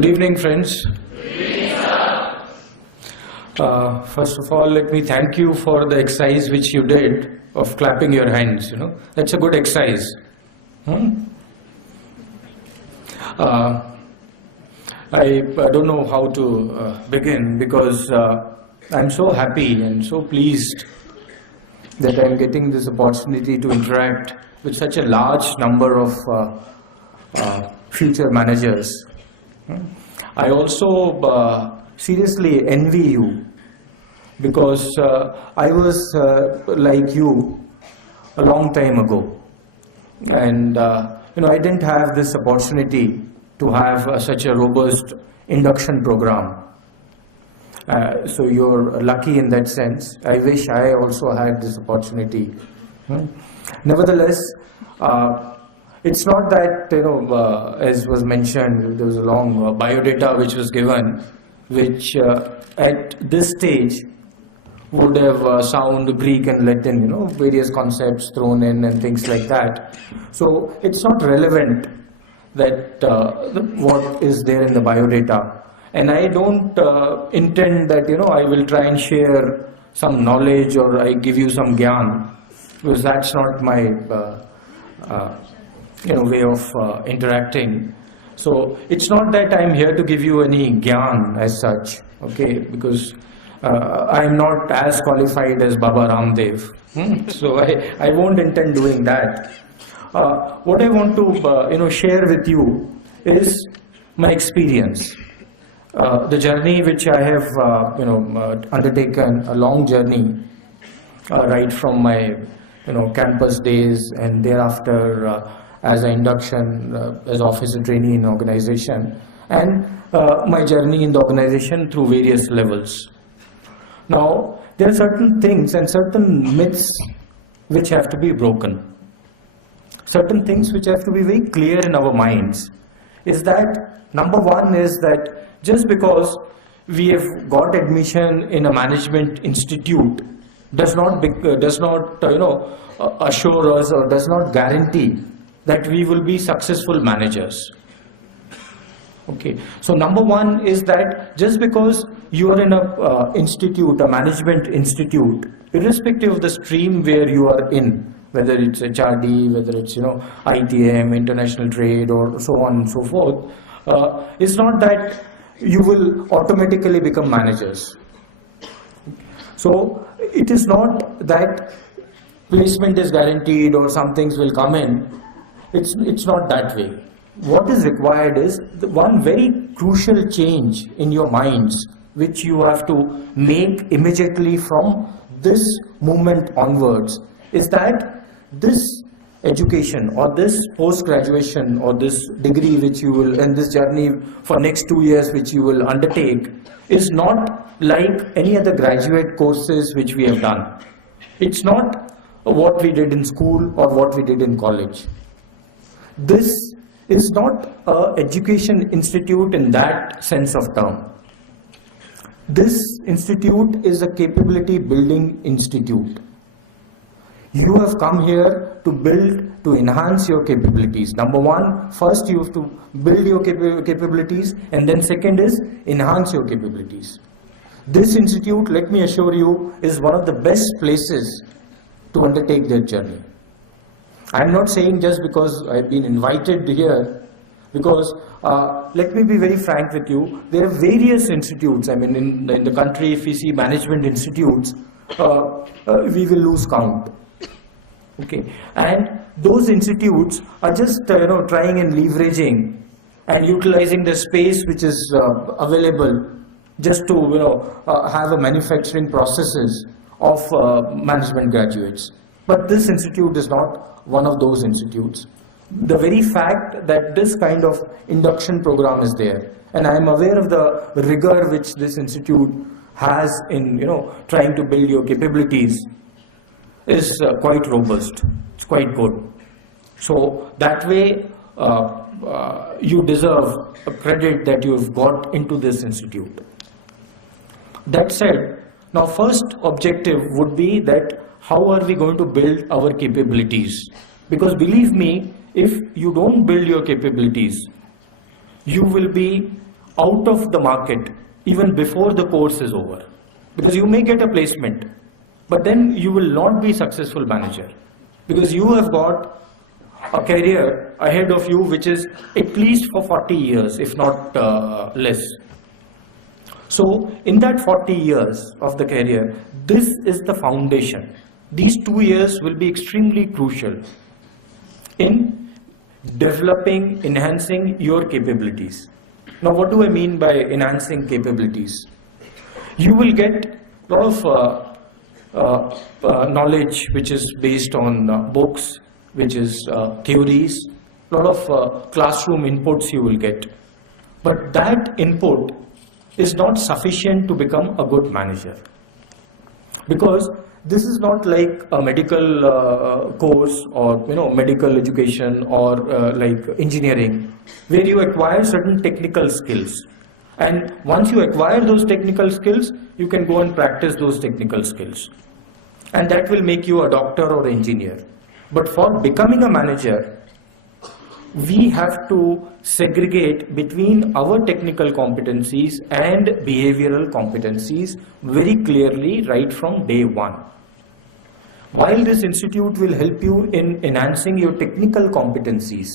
Good evening, friends. First of all, let me thank you for the exercise which you did of clapping your hands. That's a good exercise. I don't know how to begin because I'm so happy and so pleased that I'm getting this opportunity to interact with such a large number of future managers. I also seriously envy you because I was like you a long time ago, and I didn't have this opportunity to have such a robust induction program. So you're lucky in that sense. I wish I also had this opportunity. Nevertheless, it's not that, as was mentioned, there was a long biodata which was given, which at this stage would have sound Greek and Latin, various concepts thrown in and things like that. So it's not relevant that what is there in the biodata. And I don't intend that, I will try and share some knowledge or I give you some gyan, because that's not my way of interacting. So it's not that I'm here to give you any gyan as such, okay, because I'm not as qualified as Baba Ramdev. So I won't intend doing that. What I want to share with you is my experience. The journey which I have undertaken, a long journey, right from my campus days and thereafter as an induction as officer trainee in organization, and my journey in the organization through various levels. Now there are certain things and certain myths which have to be broken. Certain things which have to be very clear in our minds is that number one is that just because we have got admission in a management institute does not assure us or does not guarantee that we will be successful managers. Okay, so number one is that just because you are in a institute, a management institute, irrespective of the stream where you are in, whether it's HRD, whether it's ITM, international trade, or so on and so forth, it's not that you will automatically become managers. So it is not that placement is guaranteed or some things will come in. It's not that way. What is required is one very crucial change in your minds, which you have to make immediately from this moment onwards, is that this education or this post-graduation or this degree which you will, and this journey for next 2 years which you will undertake, is not like any other graduate courses which we have done. It's not what we did in school or what we did in college. This is not an education institute in that sense of term. This institute is a capability building institute. You have come here to build, to enhance your capabilities. Number one, first you have to build your capabilities, and then second is enhance your capabilities. This institute, let me assure you, is one of the best places to undertake that journey. I am not saying just because I have been invited here, because let me be very frank with you, there are various institutes. I mean, in the country, if we see management institutes, we will lose count. Okay, and those institutes are just trying and leveraging and utilizing the space which is available just to have a manufacturing processes of management graduates. But this institute is not one of those institutes. The very fact that this kind of induction program is there, and I am aware of the rigor which this institute has in trying to build your capabilities, is quite robust. It's quite good. So that way you deserve a credit that you've got into this institute. That said, now first objective would be that how are we going to build our capabilities? Because believe me, if you don't build your capabilities, you will be out of the market even before the course is over. Because you may get a placement, but then you will not be a successful manager. Because you have got a career ahead of you which is at least for 40 years, if not less. So in that 40 years of the career, this is the foundation. These 2 years will be extremely crucial in developing, enhancing your capabilities. Now, what do I mean by enhancing capabilities? You will get a lot of knowledge which is based on books, which is theories, a lot of classroom inputs you will get. But that input is not sufficient to become a good manager. Because this is not like a medical course or medical education or like engineering, where you acquire certain technical skills. And once you acquire those technical skills, you can go and practice those technical skills. And that will make you a doctor or engineer. But for becoming a manager, we have to segregate between our technical competencies and behavioral competencies very clearly right from day one. While this institute will help you in enhancing your technical competencies,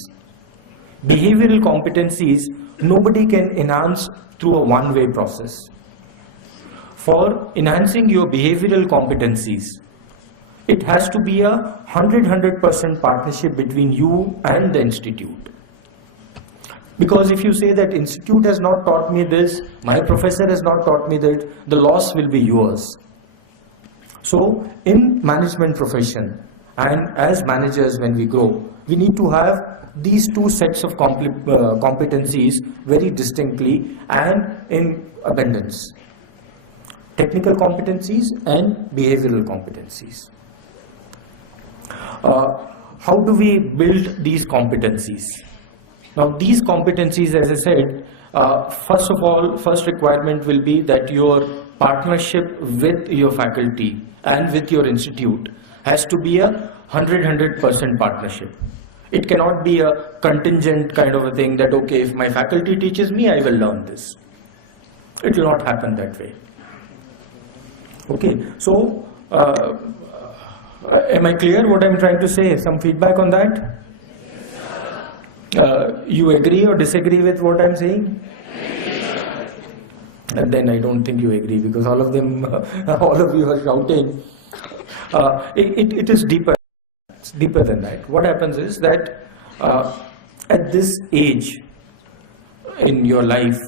behavioral competencies nobody can enhance through a one-way process. For enhancing your behavioral competencies, it has to be a 100% partnership between you and the institute. Because if you say that institute has not taught me this, my professor has not taught me that, the loss will be yours. So in management profession and as managers when we grow, we need to have these two sets of competencies very distinctly and in abundance. Technical competencies and behavioral competencies. How do we build these competencies? Now these competencies, as I said, first of all, first requirement will be that your partnership with your faculty and with your institute has to be a 100% partnership. It cannot be a contingent kind of a thing that, okay, if my faculty teaches me, I will learn this. It will not happen that way. Okay, so am I clear what I'm trying to say? Some feedback on that? You agree or disagree with what I'm saying? And then I don't think you agree, because all of them, all of you are shouting. It is deeper. It's deeper than that. What happens is that at this age in your life,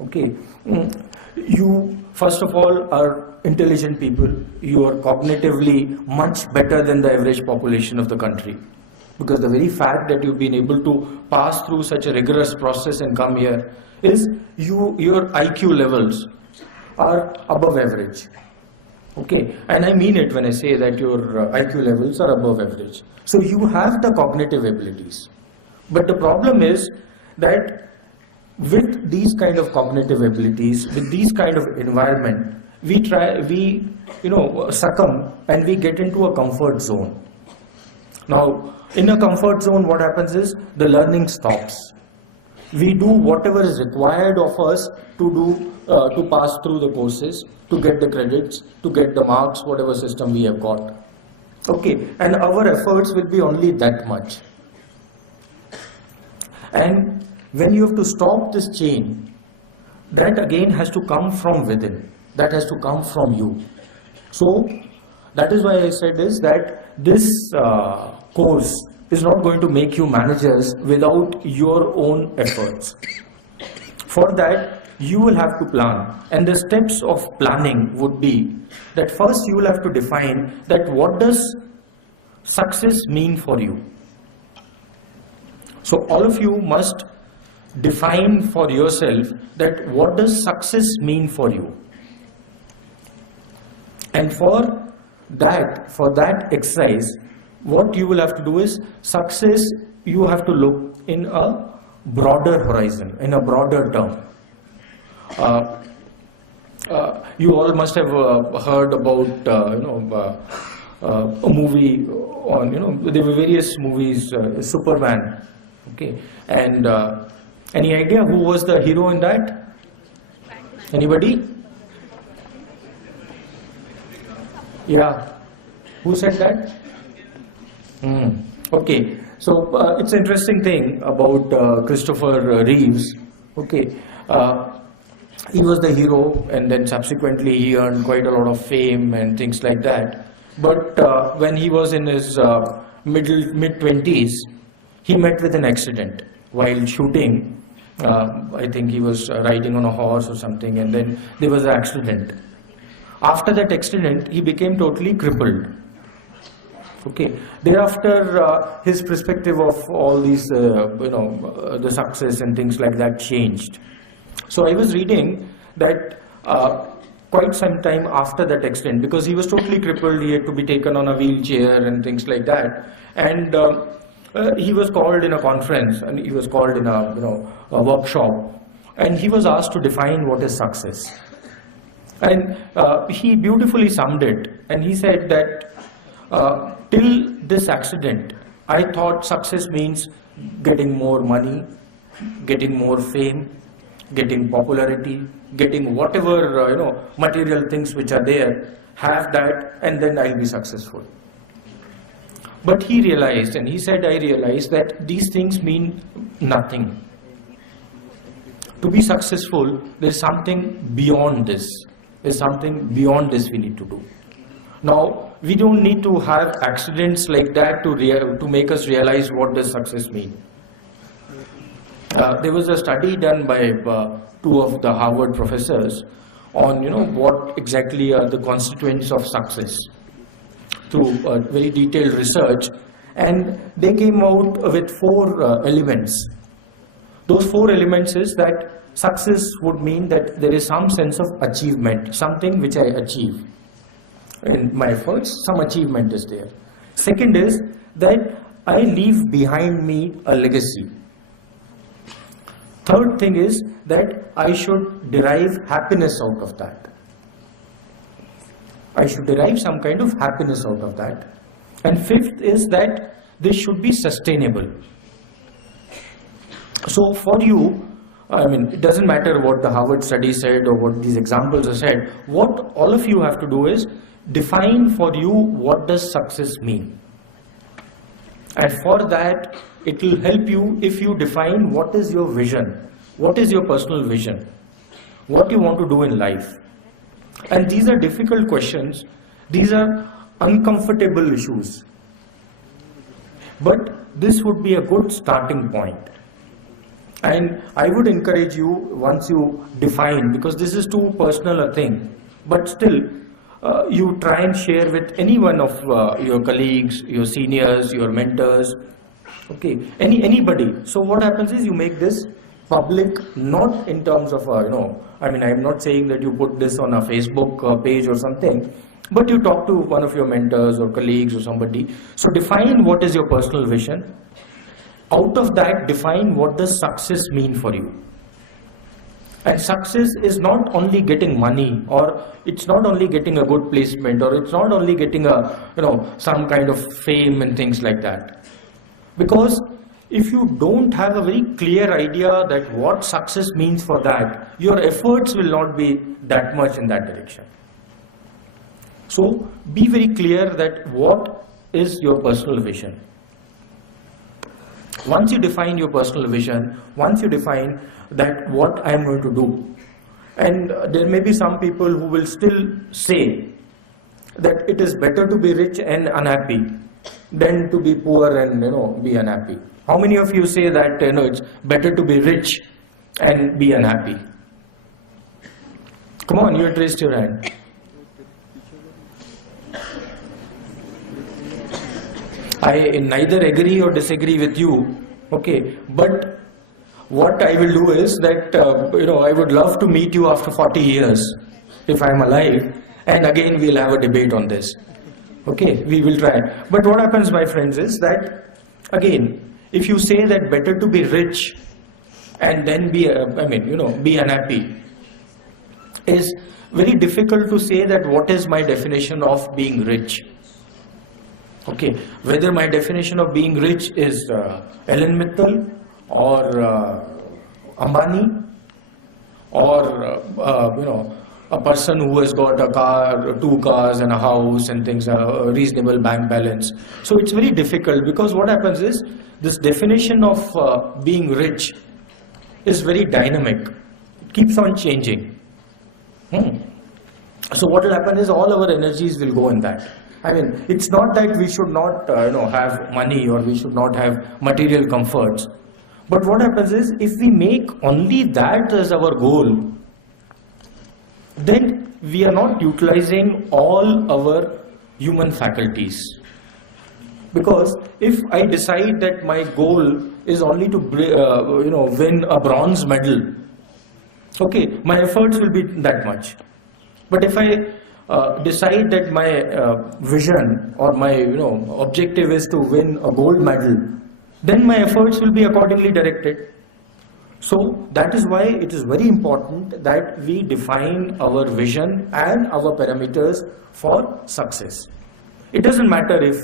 okay, you first of all are intelligent people. You are cognitively much better than the average population of the country. Because the very fact that you've been able to pass through such a rigorous process and come here is your IQ levels are above average. Okay, and I mean it when I say that your IQ levels are above average. So you have the cognitive abilities. But the problem is that with these kind of cognitive abilities, with these kind of environment, we succumb and we get into a comfort zone. Now, in a comfort zone, what happens is the learning stops. We do whatever is required of us to pass through the courses, to get the credits, to get the marks, whatever system we have got. Okay, and our efforts will be only that much. And when you have to stop this chain, that again has to come from within. That has to come from you. So that is why I said is that this course is not going to make you managers without your own efforts. For that, you will have to plan. And the steps of planning would be that first you will have to define that what does success mean for you. So all of you must define for yourself that what does success mean for you. And for that exercise, what you will have to do is success, you have to look in a broader horizon, in a broader term. You all must have heard about a movie on, there were various movies, Superman, okay, and any idea who was the hero in that? Anybody? Yeah. Who said that? Okay. So it's an interesting thing about Christopher Reeves. Okay. He was the hero, and then subsequently he earned quite a lot of fame and things like that. But when he was in his mid-20s, he met with an accident while shooting. I think he was riding on a horse or something, and then there was an accident. After that accident, he became totally crippled. Okay. Thereafter, his perspective of all these, the success and things like that changed. So I was reading that quite some time after that accident, because he was totally crippled, he had to be taken on a wheelchair and things like that, and he was called in a conference, and he was called in a workshop, and he was asked to define what is success. And he beautifully summed it, and he said that till this accident, I thought success means getting more money, getting more fame, getting popularity, getting whatever material things which are there, have that, and then I'll be successful. But he realized, and he said, I realized that these things mean nothing. To be successful, there's something beyond this. There's something beyond this we need to do. Now, we don't need to have accidents like that to make us realize what does success mean. There was a study done by two of the Harvard professors on what exactly are the constituents of success through very detailed research, and they came out with 4 elements. Those 4 elements is that success would mean that there is some sense of achievement, something which I achieve in my efforts, some achievement is there. Second is that I leave behind me a legacy. Third thing is that I should derive happiness out of that. I should derive some kind of happiness out of that. And fifth is that this should be sustainable. So for you, it doesn't matter what the Harvard study said or what these examples are said. What all of you have to do is define for you what does success mean. And for that, it will help you if you define what is your vision, what is your personal vision, what you want to do in life. And these are difficult questions, these are uncomfortable issues. But this would be a good starting point. And I would encourage you, once you define, because this is too personal a thing, but still, you try and share with any one of your colleagues, your seniors, your mentors, okay, anybody. So what happens is you make this public, not in terms of, I'm not saying that you put this on a Facebook page or something, but you talk to one of your mentors or colleagues or somebody. So define what is your personal vision. Out of that, define what does success mean for you. And success is not only getting money, or it's not only getting a good placement, or it's not only getting some kind of fame and things like that. Because if you don't have a very clear idea that what success means for that, your efforts will not be that much in that direction. So be very clear that what is your personal vision. Once you define your personal vision, once you define that what I am going to do, and there may be some people who will still say that it is better to be rich and unhappy than to be poor and be unhappy. How many of you say that it's better to be rich and be unhappy? Come on, you had raised your hand. I neither agree or disagree with you, okay, but what I will do is that, I would love to meet you after 40 years, if I'm alive, and again we'll have a debate on this, okay, we will try. But what happens, my friends, is that, again, if you say that better to be rich and then be unhappy, is very difficult to say that what is my definition of being rich. Okay, whether my definition of being rich is Ellen Mitchell or Ambani, or a person who has got a car, two cars and a house and things, a reasonable bank balance. So it's very difficult, because what happens is this definition of being rich is very dynamic. It keeps on changing. So what will happen is all our energies will go in that. I mean, it's not that we should not have money, or we should not have material comforts. But what happens is, if we make only that as our goal, then we are not utilizing all our human faculties. Because if I decide that my goal is only to win a bronze medal, okay, my efforts will be that much. But if I decide that my vision or my objective is to win a gold medal, then my efforts will be accordingly directed. So that is why it is very important that we define our vision and our parameters for success. It doesn't matter if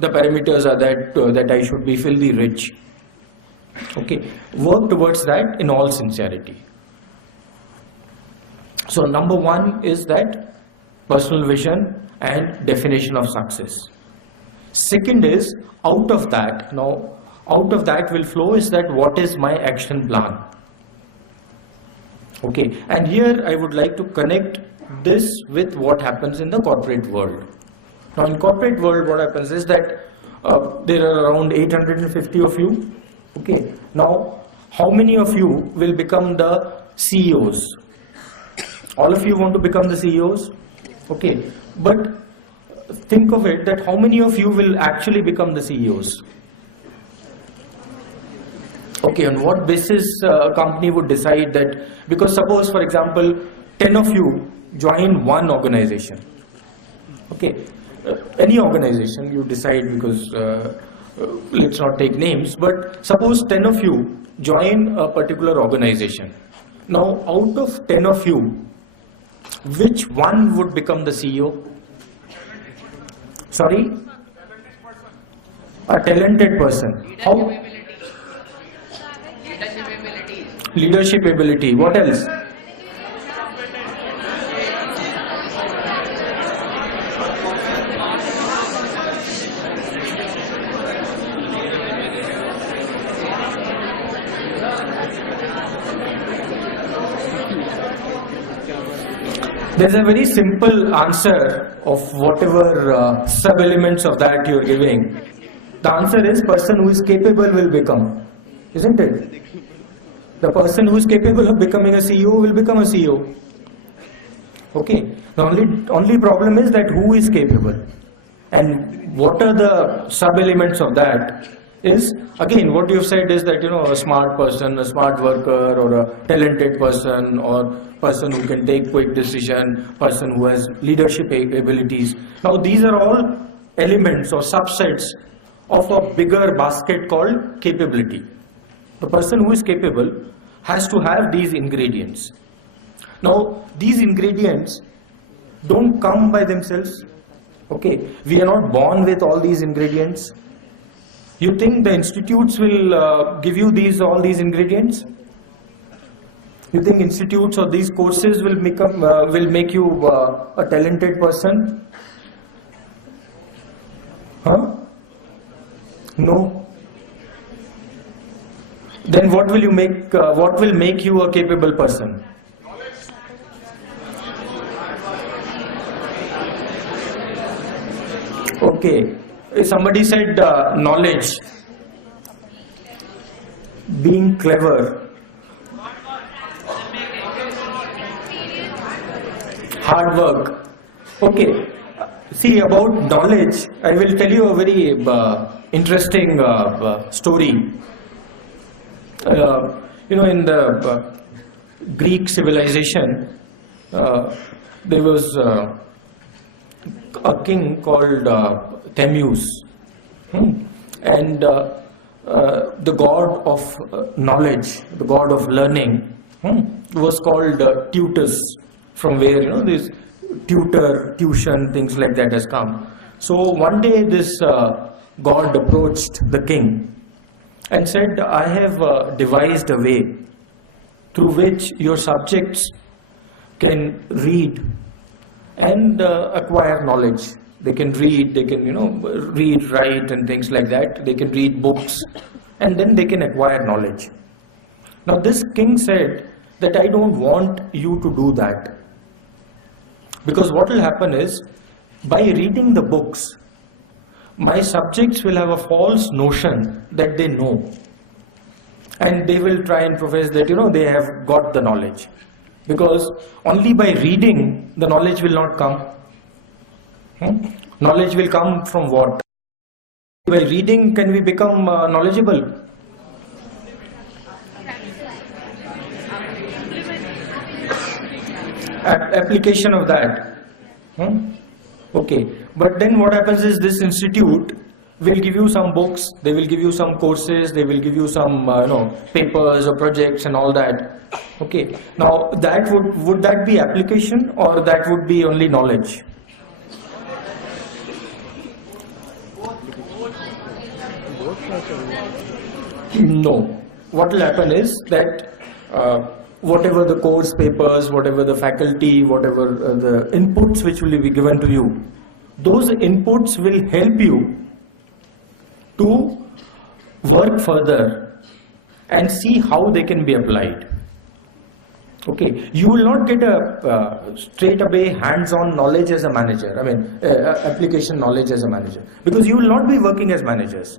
the parameters are that I should be filthy rich. Okay, work towards that in all sincerity. So number one is that personal vision and definition of success. Second is, out of that will flow is that what is my action plan. Okay, and here I would like to connect this with what happens in the corporate world. Now in corporate world, what happens is that there are around 850 of you. Okay, now how many of you will become the CEOs? All of you want to become the CEOs? Okay, but think of it that how many of you will actually become the CEOs? Okay, on what basis a company would decide that? Because suppose, for example, 10 of you join one organization. Okay, any organization you decide, because let's not take names, but suppose 10 of you join a particular organization. Now, out of 10 of you, which one would become the CEO? Sorry? A talented person. How? Leadership ability. What else? There's a very simple answer of whatever sub-elements of that you're giving. The answer is person who is capable will become, isn't it? The person who is capable of becoming a CEO will become a CEO. Okay. The only problem is that who is capable, and what are the sub-elements of that is, again, what you've said is that, a smart person, a smart worker, or a talented person, or person who can take quick decision, person who has leadership abilities. Now these are all elements or subsets of a bigger basket called capability. The person who is capable has to have these ingredients. Now these ingredients don't come by themselves. Okay, we are not born with all these ingredients. You think the institutes will give you all these ingredients? You think institutes or these courses will make you a talented person? Huh? No. Then what will make you a capable person? Okay. Somebody said knowledge, being clever, hard work. Okay, see, about knowledge, I will tell you a very interesting story. In the Greek civilization, there was a king called Themis, and the god of knowledge, the god of learning, was called Tutus, from where this tuition, things like that has come. So one day this god approached the king and said, I have devised a way through which your subjects can read and acquire knowledge. They can read, they can read, write and things like that. They can read books and then they can acquire knowledge. Now this king said that I don't want you to do that, because what will happen is, by reading the books, my subjects will have a false notion that they know, and they will try and profess that they have got the knowledge, because only by reading the knowledge will not come. Knowledge will come from what? By reading can we become knowledgeable? Application of that. Okay, but then what happens is, this institute will give you some books, they will give you some courses, they will give you some papers or projects and all that. Okay, now that would that be application, or that would be only knowledge? No. What will happen is that whatever the course papers, whatever the faculty, whatever the inputs which will be given to you, those inputs will help you to work further and see how they can be applied. Okay, you will not get a straight away hands-on knowledge as a manager, application knowledge as a manager, because you will not be working as managers.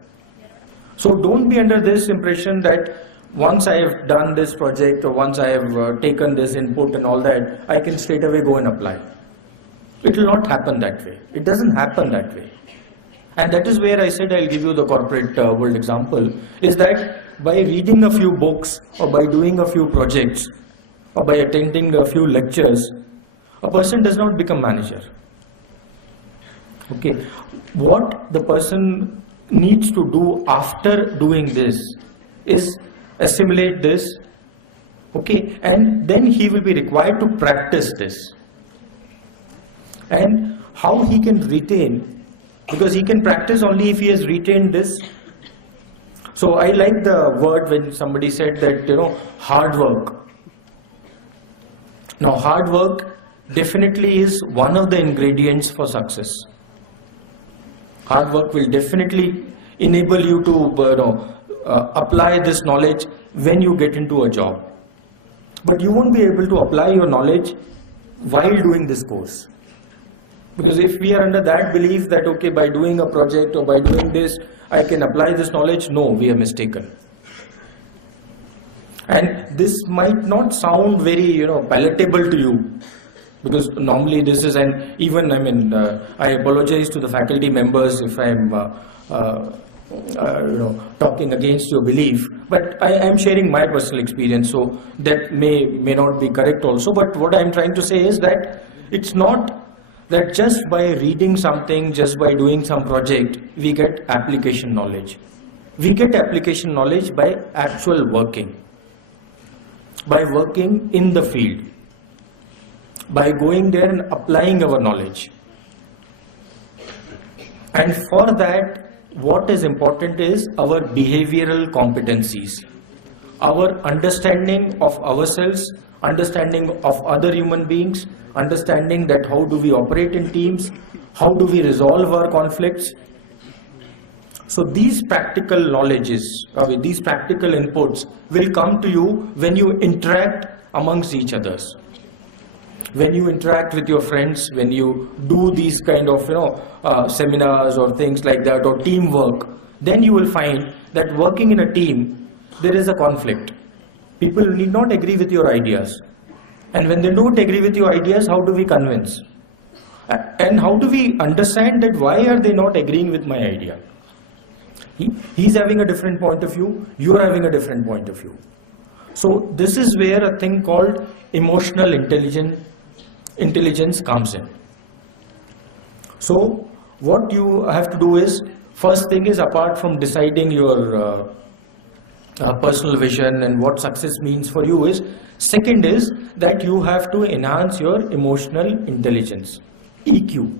So don't be under this impression that once I have done this project, or once I have taken this input and all that, I can straight away go and apply. It will not happen that way. It doesn't happen that way. And that is where I said I'll give you the corporate world example, is that by reading a few books, or by doing a few projects, or by attending a few lectures, a person does not become manager. Okay, what the person needs to do after doing this is assimilate this, okay, and then he will be required to practice this. And how he can retain, because he can practice only if he has retained this. So I like the word when somebody said that hard work. Now hard work definitely is one of the ingredients for success. Hard work will definitely enable you to apply this knowledge when you get into a job. But you won't be able to apply your knowledge while doing this course. Because if we are under that belief that, okay, by doing a project or by doing this, I can apply this knowledge, no, we are mistaken. And this might not sound very, palatable to you, because normally this is, and even, I apologize to the faculty members if I am, talking against your belief, but I am sharing my personal experience, so that may not be correct also. But what I am trying to say is that it's not that just by reading something, just by doing some project, we get application knowledge. We get application knowledge by actual working, by working in the field, by going there and applying our knowledge. And for that, what is important is our behavioral competencies, our understanding of ourselves, understanding of other human beings, understanding that how do we operate in teams, how do we resolve our conflicts. So these practical knowledges, these practical inputs will come to you when you interact amongst each others. When you interact with your friends, when you do these kind of seminars or things like that, or teamwork, then you will find that working in a team, there is a conflict. People need not agree with your ideas. And when they don't agree with your ideas, how do we convince? And how do we understand that why are they not agreeing with my idea? He's having a different point of view, you are having a different point of view. So this is where a thing called emotional intelligence comes in. So what you have to do is, first thing is, apart from deciding your personal vision and what success means for you, is second is that you have to enhance your emotional intelligence, EQ.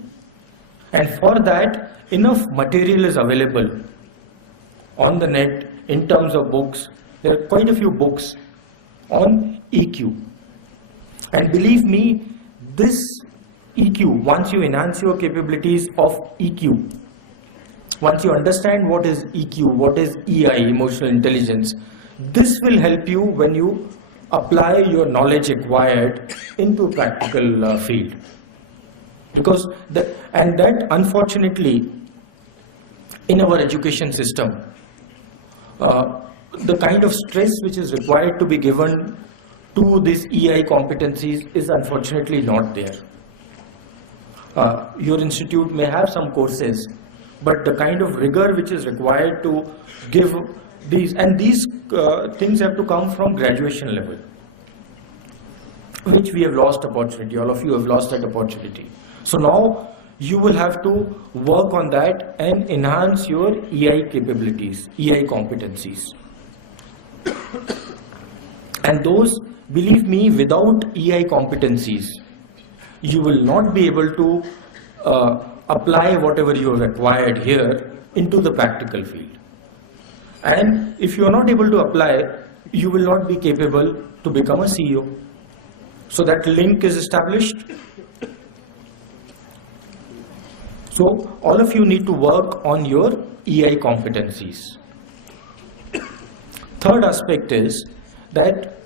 And for that, enough material is available on the net in terms of books. There are quite a few books on EQ. And believe me, this EQ, once you enhance your capabilities of EQ, once you understand what is EQ, what is EI, emotional intelligence, this will help you when you apply your knowledge acquired into practical field. Because that unfortunately in our education system, the kind of stress which is required to be given to these EI competencies is unfortunately not there. Your institute may have some courses, but the kind of rigor which is required to give these things have to come from graduation level, which we have lost opportunity. All of you have lost that opportunity. So now you will have to work on that and enhance your EI capabilities, EI competencies. And those, believe me, without EI competencies, you will not be able to apply whatever you have acquired here into the practical field. And if you are not able to apply, you will not be capable to become a CEO. So that link is established. So all of you need to work on your EI competencies. Third aspect is that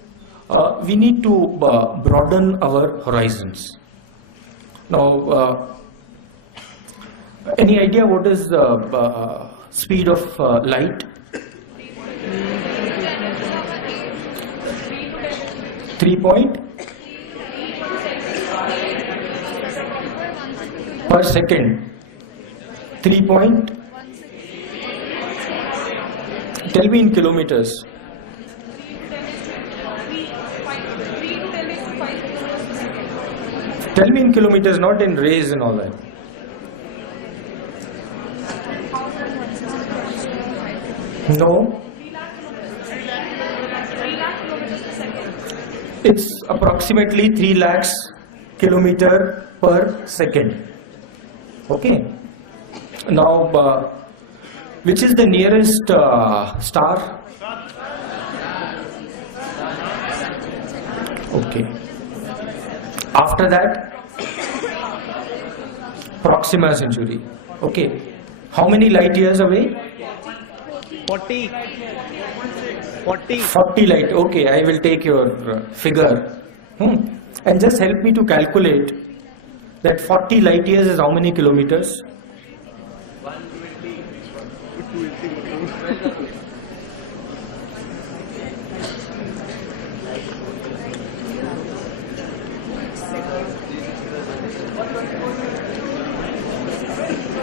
we need to broaden our horizons. Now, any idea what is the speed of light? 3 per second. 3 point. Tell me in kilometers. Tell me in kilometers, not in rays and all that. No. It's approximately 3 lakhs kilometer per second. Okay. Now, which is the nearest star? Okay. After that, Proxima Centauri. Okay. How many light years away? 40 light. Okay, I will take your figure. And just help me to calculate that 40 light years is how many kilometers?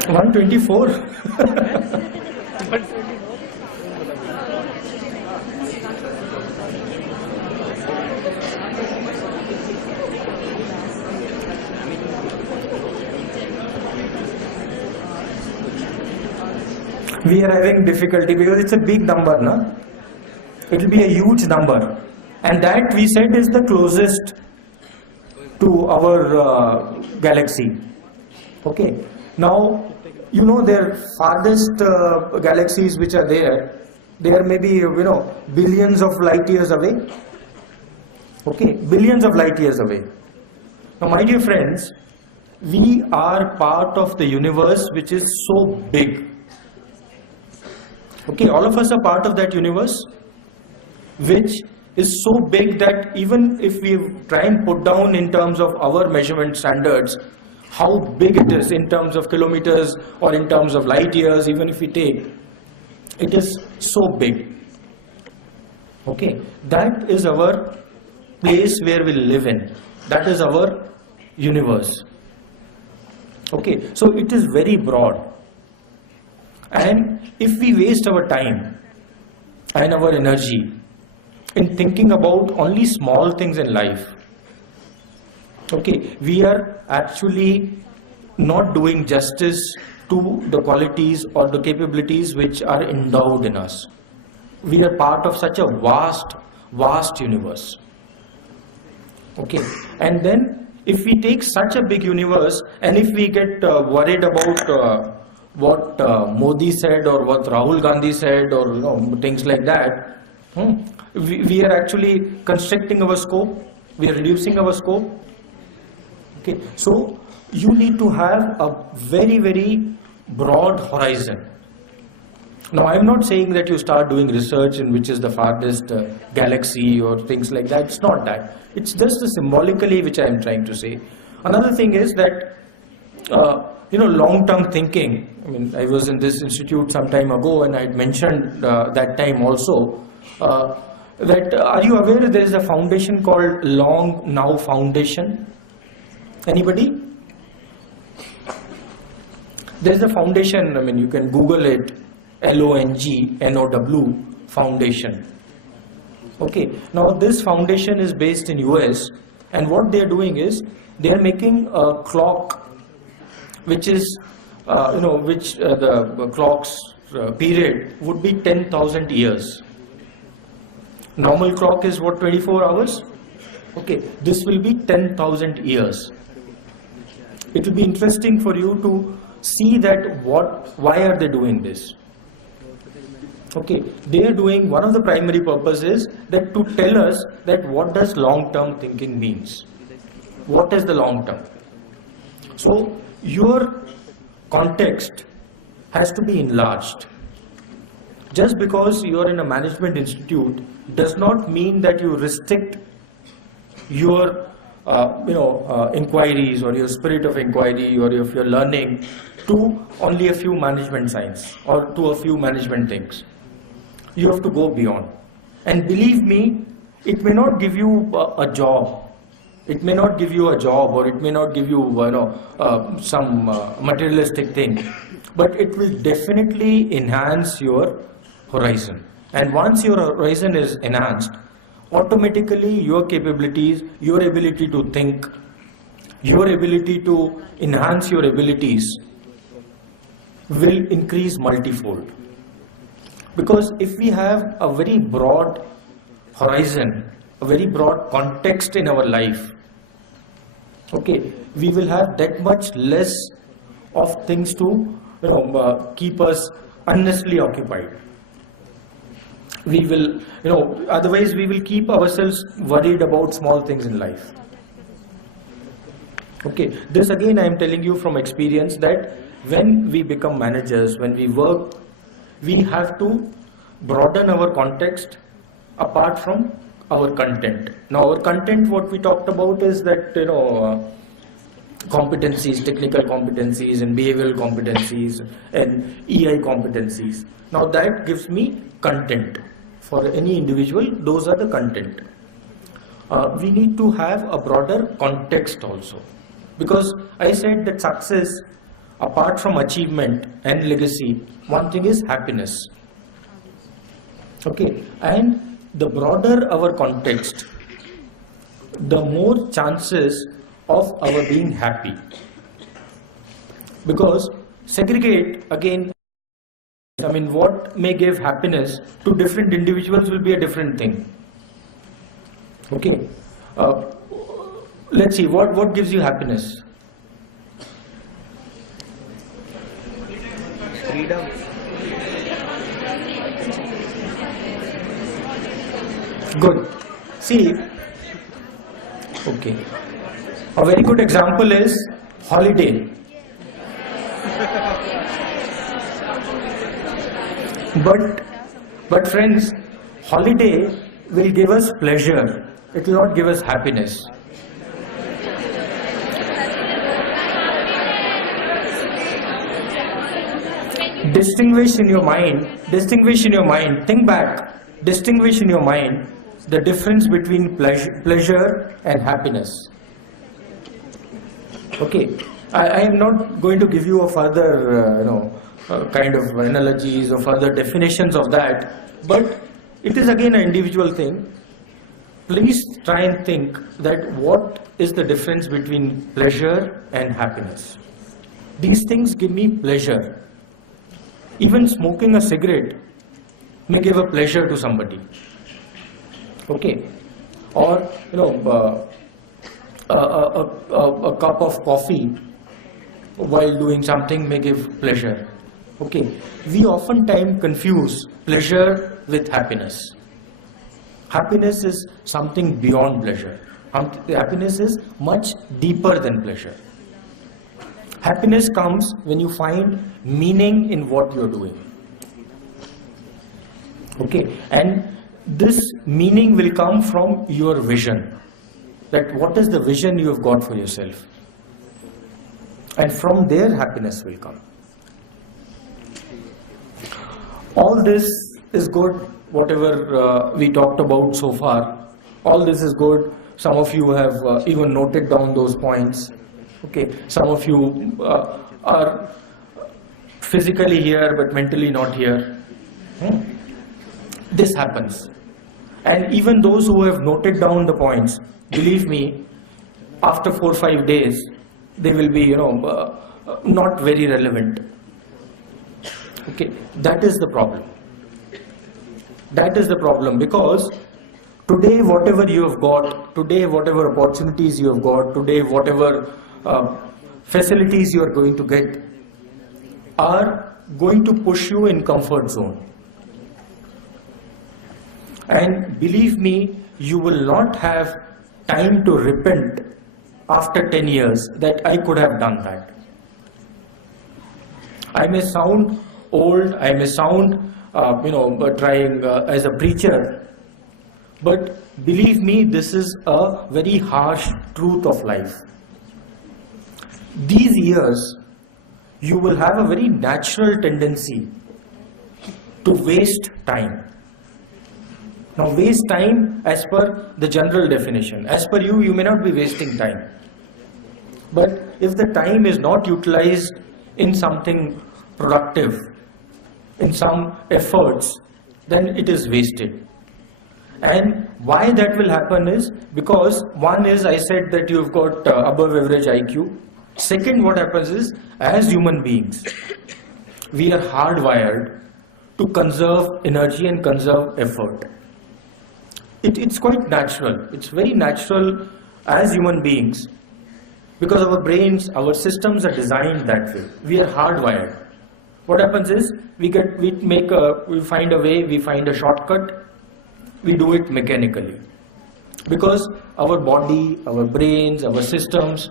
124. We are having difficulty because it's a big number, no? It will be a huge number, and that we said is the closest to our galaxy. Okay. Now, you know, their farthest galaxies which are there, they are maybe, billions of light years away. Okay, billions of light years away. Now, my dear friends, we are part of the universe which is so big. Okay, all of us are part of that universe which is so big that even if we try and put down in terms of our measurement standards, how big it is in terms of kilometers or in terms of light years, even if we take, it is so big. Okay, that is our place where we live in. That is our universe. Okay, so it is very broad. And if we waste our time and our energy in thinking about only small things in life, okay, we are actually not doing justice to the qualities or the capabilities which are endowed in us. We are part of such a vast universe. Okay, and then if we take such a big universe and if we get worried about what Modi said or what Rahul Gandhi said or things like that, We are actually constricting our scope, we are reducing our scope. Okay, so you need to have a very, very broad horizon. Now, I am not saying that you start doing research in which is the farthest galaxy or things like that. It's not that. It's just the symbolically which I am trying to say. Another thing is that, long-term thinking. I mean, I was in this institute some time ago and I had mentioned that time also that, are you aware there is a foundation called Long Now Foundation? Anybody? There is a foundation, I mean, you can Google it, LONGNOW Foundation. Okay, now this foundation is based in US, and what they are doing is they are making a clock which is, the clock's period would be 10,000 years. Normal clock is what, 24 hours? Okay, this will be 10,000 years. It will be interesting for you to see that why are they doing this? Okay, they are doing, one of the primary purposes that to tell us that what does long-term thinking means. What is the long-term? So your context has to be enlarged. Just because you are in a management institute does not mean that you restrict your inquiries or your spirit of inquiry or if you're learning to only a few management science or to a few management things. You have to go beyond. And believe me, it may not give you a job. It may not give you a job, or it may not give you, some materialistic thing. But it will definitely enhance your horizon. And once your horizon is enhanced, automatically your capabilities, your ability to think, your ability to enhance your abilities will increase multifold. Because if we have a very broad horizon, a very broad context in our life, okay, we will have that much less of things to keep us unnecessarily occupied. We will, otherwise we will keep ourselves worried about small things in life. Okay, this again I am telling you from experience that when we become managers, when we work, we have to broaden our context apart from our content. Now our content, what we talked about is that, competencies, technical competencies and behavioral competencies and EI competencies. Now that gives me content. For any individual, those are the content. We need to have a broader context also. Because I said that success, apart from achievement and legacy, one thing is happiness. Okay, and the broader our context, the more chances of our being happy. Because segregate, again, I mean, what may give happiness to different individuals will be a different thing. Okay, let's see, what gives you happiness? Freedom. Good. See, okay, a very good example is holiday. But friends, holiday will give us pleasure. It will not give us happiness. Distinguish in your mind, think back, distinguish in your mind the difference between pleasure and happiness. Okay, I am not going to give you a further, kind of analogies or further definitions of that, but it is again an individual thing. Please try and think that what is the difference between pleasure and happiness. These things give me pleasure. Even smoking a cigarette may give a pleasure to somebody. Okay, or a cup of coffee while doing something may give pleasure. Okay, we oftentimes confuse pleasure with happiness. Happiness is something beyond pleasure. Happiness is much deeper than pleasure. Happiness comes when you find meaning in what you're doing. Okay, and this meaning will come from your vision. That what is the vision you have got for yourself? And from there happiness will come. All this is good, whatever we talked about so far. All this is good. Some of you have even noted down those points. Okay, some of you are physically here but mentally not here. This happens. And even those who have noted down the points, believe me, after 4 or 5 days, they will be, not very relevant. Okay, that is the problem. That is the problem, because today whatever you have got, today whatever opportunities you have got, today whatever facilities you are going to get are going to push you in comfort zone. And believe me, you will not have time to repent after 10 years that I could have done that. I may sound old, I may sound, trying as a preacher, but believe me, this is a very harsh truth of life. These years, you will have a very natural tendency to waste time. Now, waste time as per the general definition. As per you, you may not be wasting time. But if the time is not utilized in something productive, in some efforts, then it is wasted. And why that will happen is because one is, I said that you've got above average IQ. Second, what happens is, as human beings, we are hardwired to conserve energy and conserve effort. It's quite natural. It's very natural as human beings, because our brains, our systems are designed that way. We are hardwired. What happens is we find a way, we find a shortcut, we do it mechanically, because our body, our brains, our systems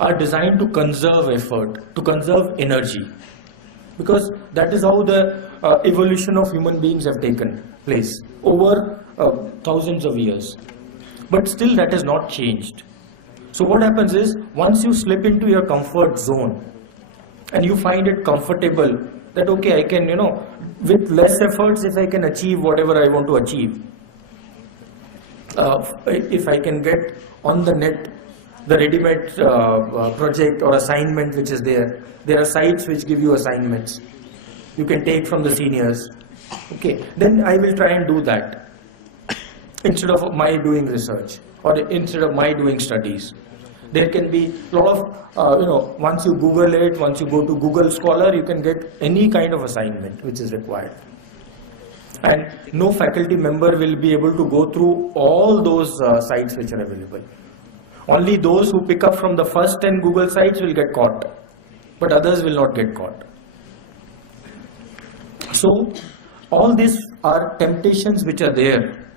are designed to conserve effort, to conserve energy, because that is how the evolution of human beings have taken place over thousands of years. But still that has not changed. So what happens is, once you slip into your comfort zone and you find it comfortable that okay, I can, with less efforts, if I can achieve whatever I want to achieve, if I can get on the net the ready-made project or assignment which is there are sites which give you assignments you can take from the seniors. Okay, then I will try and do that instead of my doing research or instead of my doing studies. There can be a lot of, once you Google it, once you go to Google Scholar, you can get any kind of assignment which is required. And no faculty member will be able to go through all those sites which are available. Only those who pick up from the first 10 Google sites will get caught, but others will not get caught. So, all these are temptations which are there.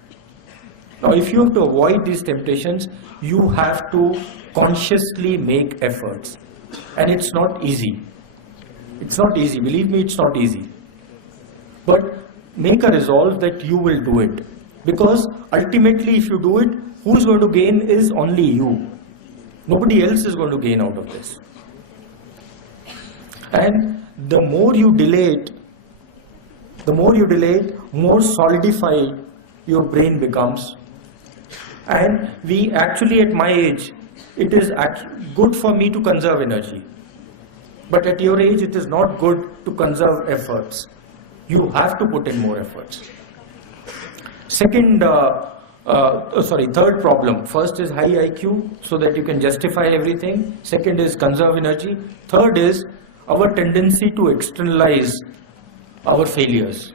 Now, if you have to avoid these temptations, you have to consciously make efforts. And it's not easy. It's not easy. Believe me, it's not easy. But make a resolve that you will do it. Because ultimately, if you do it, who is going to gain is only you. Nobody else is going to gain out of this. And the more you delay it, more solidified your brain becomes. And we actually, at my age, it is good for me to conserve energy. But at your age, it is not good to conserve efforts. You have to put in more efforts. Third problem. First is high IQ, so that you can justify everything. Second is conserve energy. Third is our tendency to externalize our failures.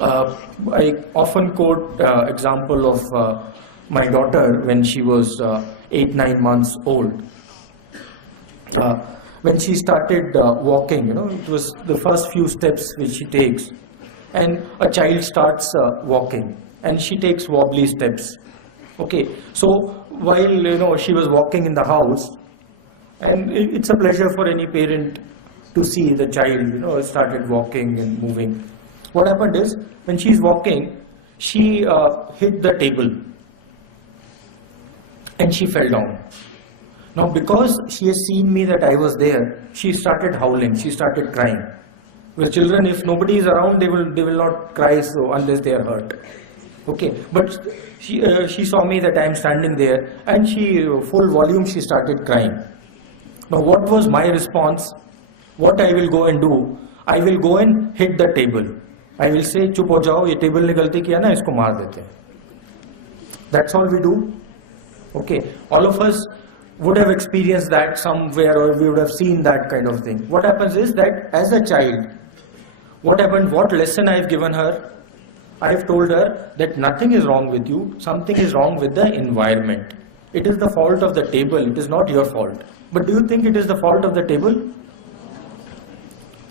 I often quote example of my daughter when she was 8-9 months old. When she started walking, it was the first few steps which she takes. and a child starts walking and she takes wobbly steps. Okay, so while she was walking in the house, and it's a pleasure for any parent to see the child started walking and moving. What happened is, when she's walking, she hit the table and she fell down. Now, because she has seen me that I was there, she started howling, she started crying. With children, if nobody is around, they will not cry so unless they are hurt. Okay, but she saw me that I am standing there, and full volume she started crying. Now, what was my response? What I will go and do? I will go and hit the table. I will say, "Chup ho jao, ye table ne galti kiya na, isko maar dete." That's all we do. Okay, all of us would have experienced that somewhere, or we would have seen that kind of thing. What happens is that as a child, what happened, what lesson I have given her? I have told her that nothing is wrong with you, something is wrong with the environment. It is the fault of the table, it is not your fault. But do you think it is the fault of the table?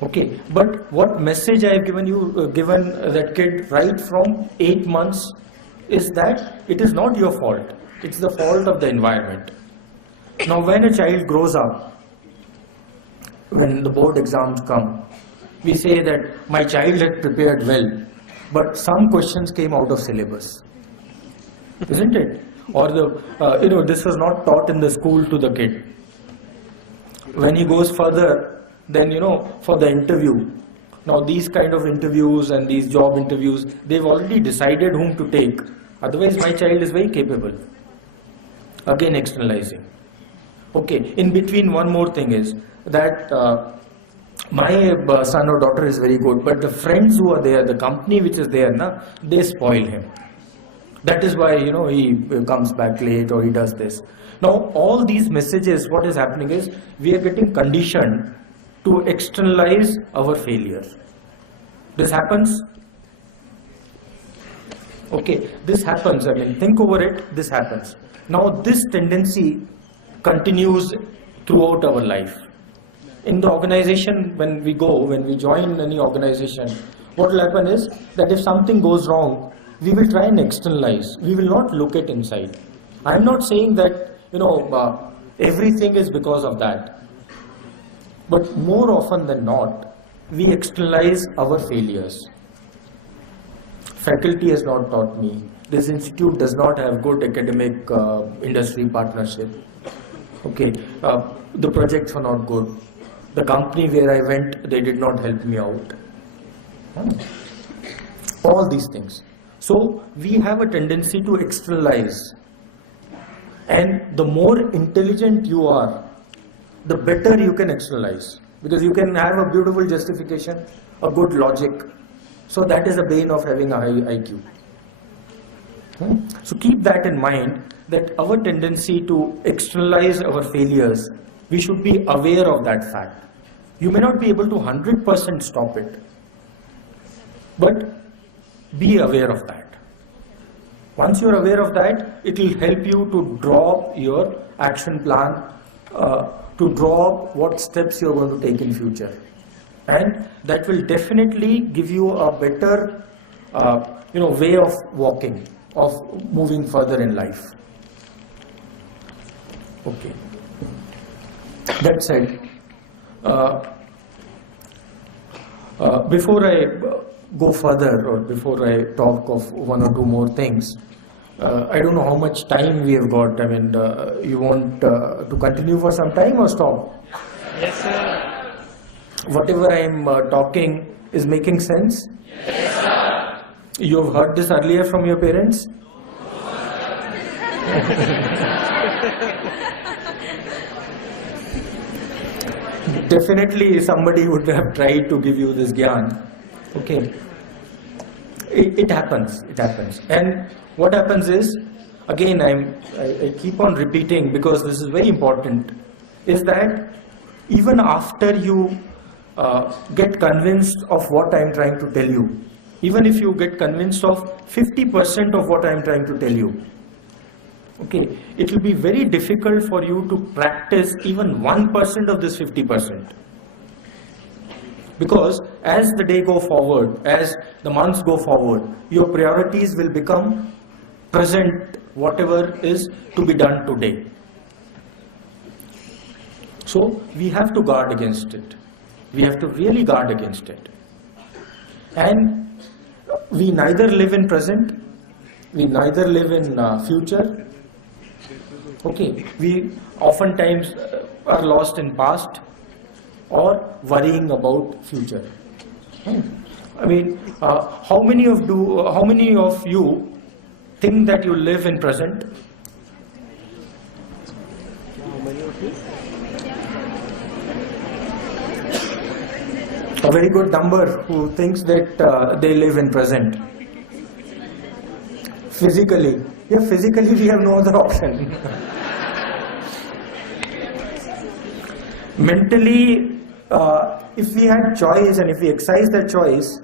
Okay, but what message I have given that kid right from 8 months is that it is not your fault, it's the fault of the environment. Now, when a child grows up, when the board exams come, we say that my child had prepared well, but some questions came out of syllabus, isn't it? Or this was not taught in the school to the kid. When he goes further, then for the interview. Now, these kind of interviews and these job interviews, they've already decided whom to take. Otherwise, my child is very capable. Again, externalizing. Okay, in between, one more thing is that my son or daughter is very good, but the friends who are there, the company which is there, they spoil him. That is why, he comes back late or he does this. Now, all these messages, what is happening is, we are getting conditioned to externalize our failure. This happens. Okay, this happens. I mean, think over it, this happens. Now, this tendency continues throughout our life. In the organization, when we join any organization, what will happen is that if something goes wrong, we will try and externalize. We will not look at inside. I am not saying that, everything is because of that. But more often than not, we externalize our failures. Faculty has not taught me. This institute does not have good academic industry partnership. Okay, the projects were not good. The company where I went, they did not help me out. All these things. So we have a tendency to externalize. And the more intelligent you are, the better you can externalize. Because you can have a beautiful justification, a good logic. So that is a bane of having a high IQ. So keep that in mind, that our tendency to externalize our failures, we should be aware of that fact. You may not be able to 100% stop it, but be aware of that. Once you're aware of that, it will help you to draw your action plan, to draw what steps you're going to take in future. And that will definitely give you a better way of walking, of moving further in life. Okay. That said, before I go further, or before I talk of one or two more things, I don't know how much time we have got. I mean, you want to continue for some time or stop? Yes, sir. Whatever I am talking is making sense? Yes, sir. You have heard this earlier from your parents? Definitely somebody would have tried to give you this gyan. Okay. It happens. And what happens is, again, I keep on repeating because this is very important, is that even after you get convinced of what I am trying to tell you, even if you get convinced of 50% of what I am trying to tell you, okay, it will be very difficult for you to practice even 1% of this 50%. Because as the day go forward, as the months go forward, your priorities will become present, whatever is to be done today. So we have to guard against it. We have to really guard against it. And we neither live in present, we neither live in future. Okay, we oftentimes are lost in past or worrying about future. I mean, how many of you think that you live in present? A very good number who thinks that they live in present. Physically, yeah, physically we have no other option. Mentally, if we had choice and if we exercise that choice,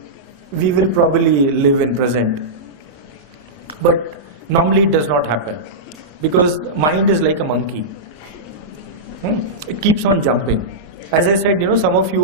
we will probably live in present. But normally it does not happen, because mind is like a monkey. It keeps on jumping. As I said, some of you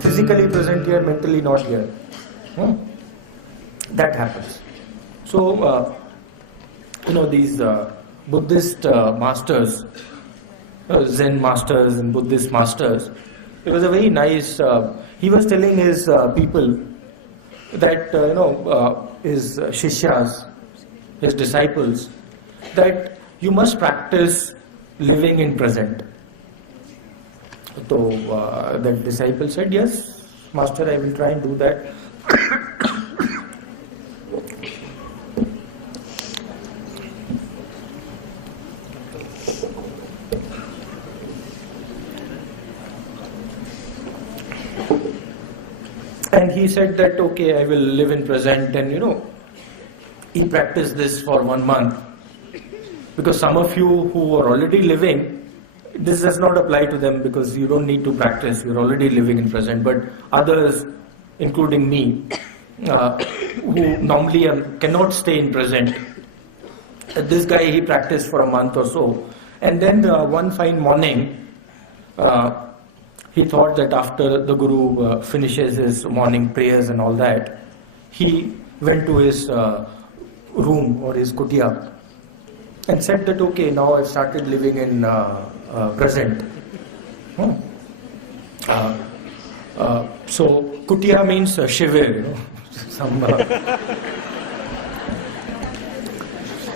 physically present here, mentally not here. That happens. So, these Buddhist masters, Zen masters and Buddhist masters, it was a very nice, he was telling his people that, his shishyas, his disciples, that you must practice living in present. So the disciple said, yes, master, I will try and do that. And he said that, okay, I will live in present, and he practiced this for 1 month. Because some of you who are already living, this does not apply to them, because you don't need to practice, you're already living in present. But others, including me, who normally cannot stay in present, this guy, he practiced for a month or so. And then one fine morning, he thought that after the Guru finishes his morning prayers and all that, he went to his room or his kutia and said that, okay, now I've started living in present. So kutia means shivir, some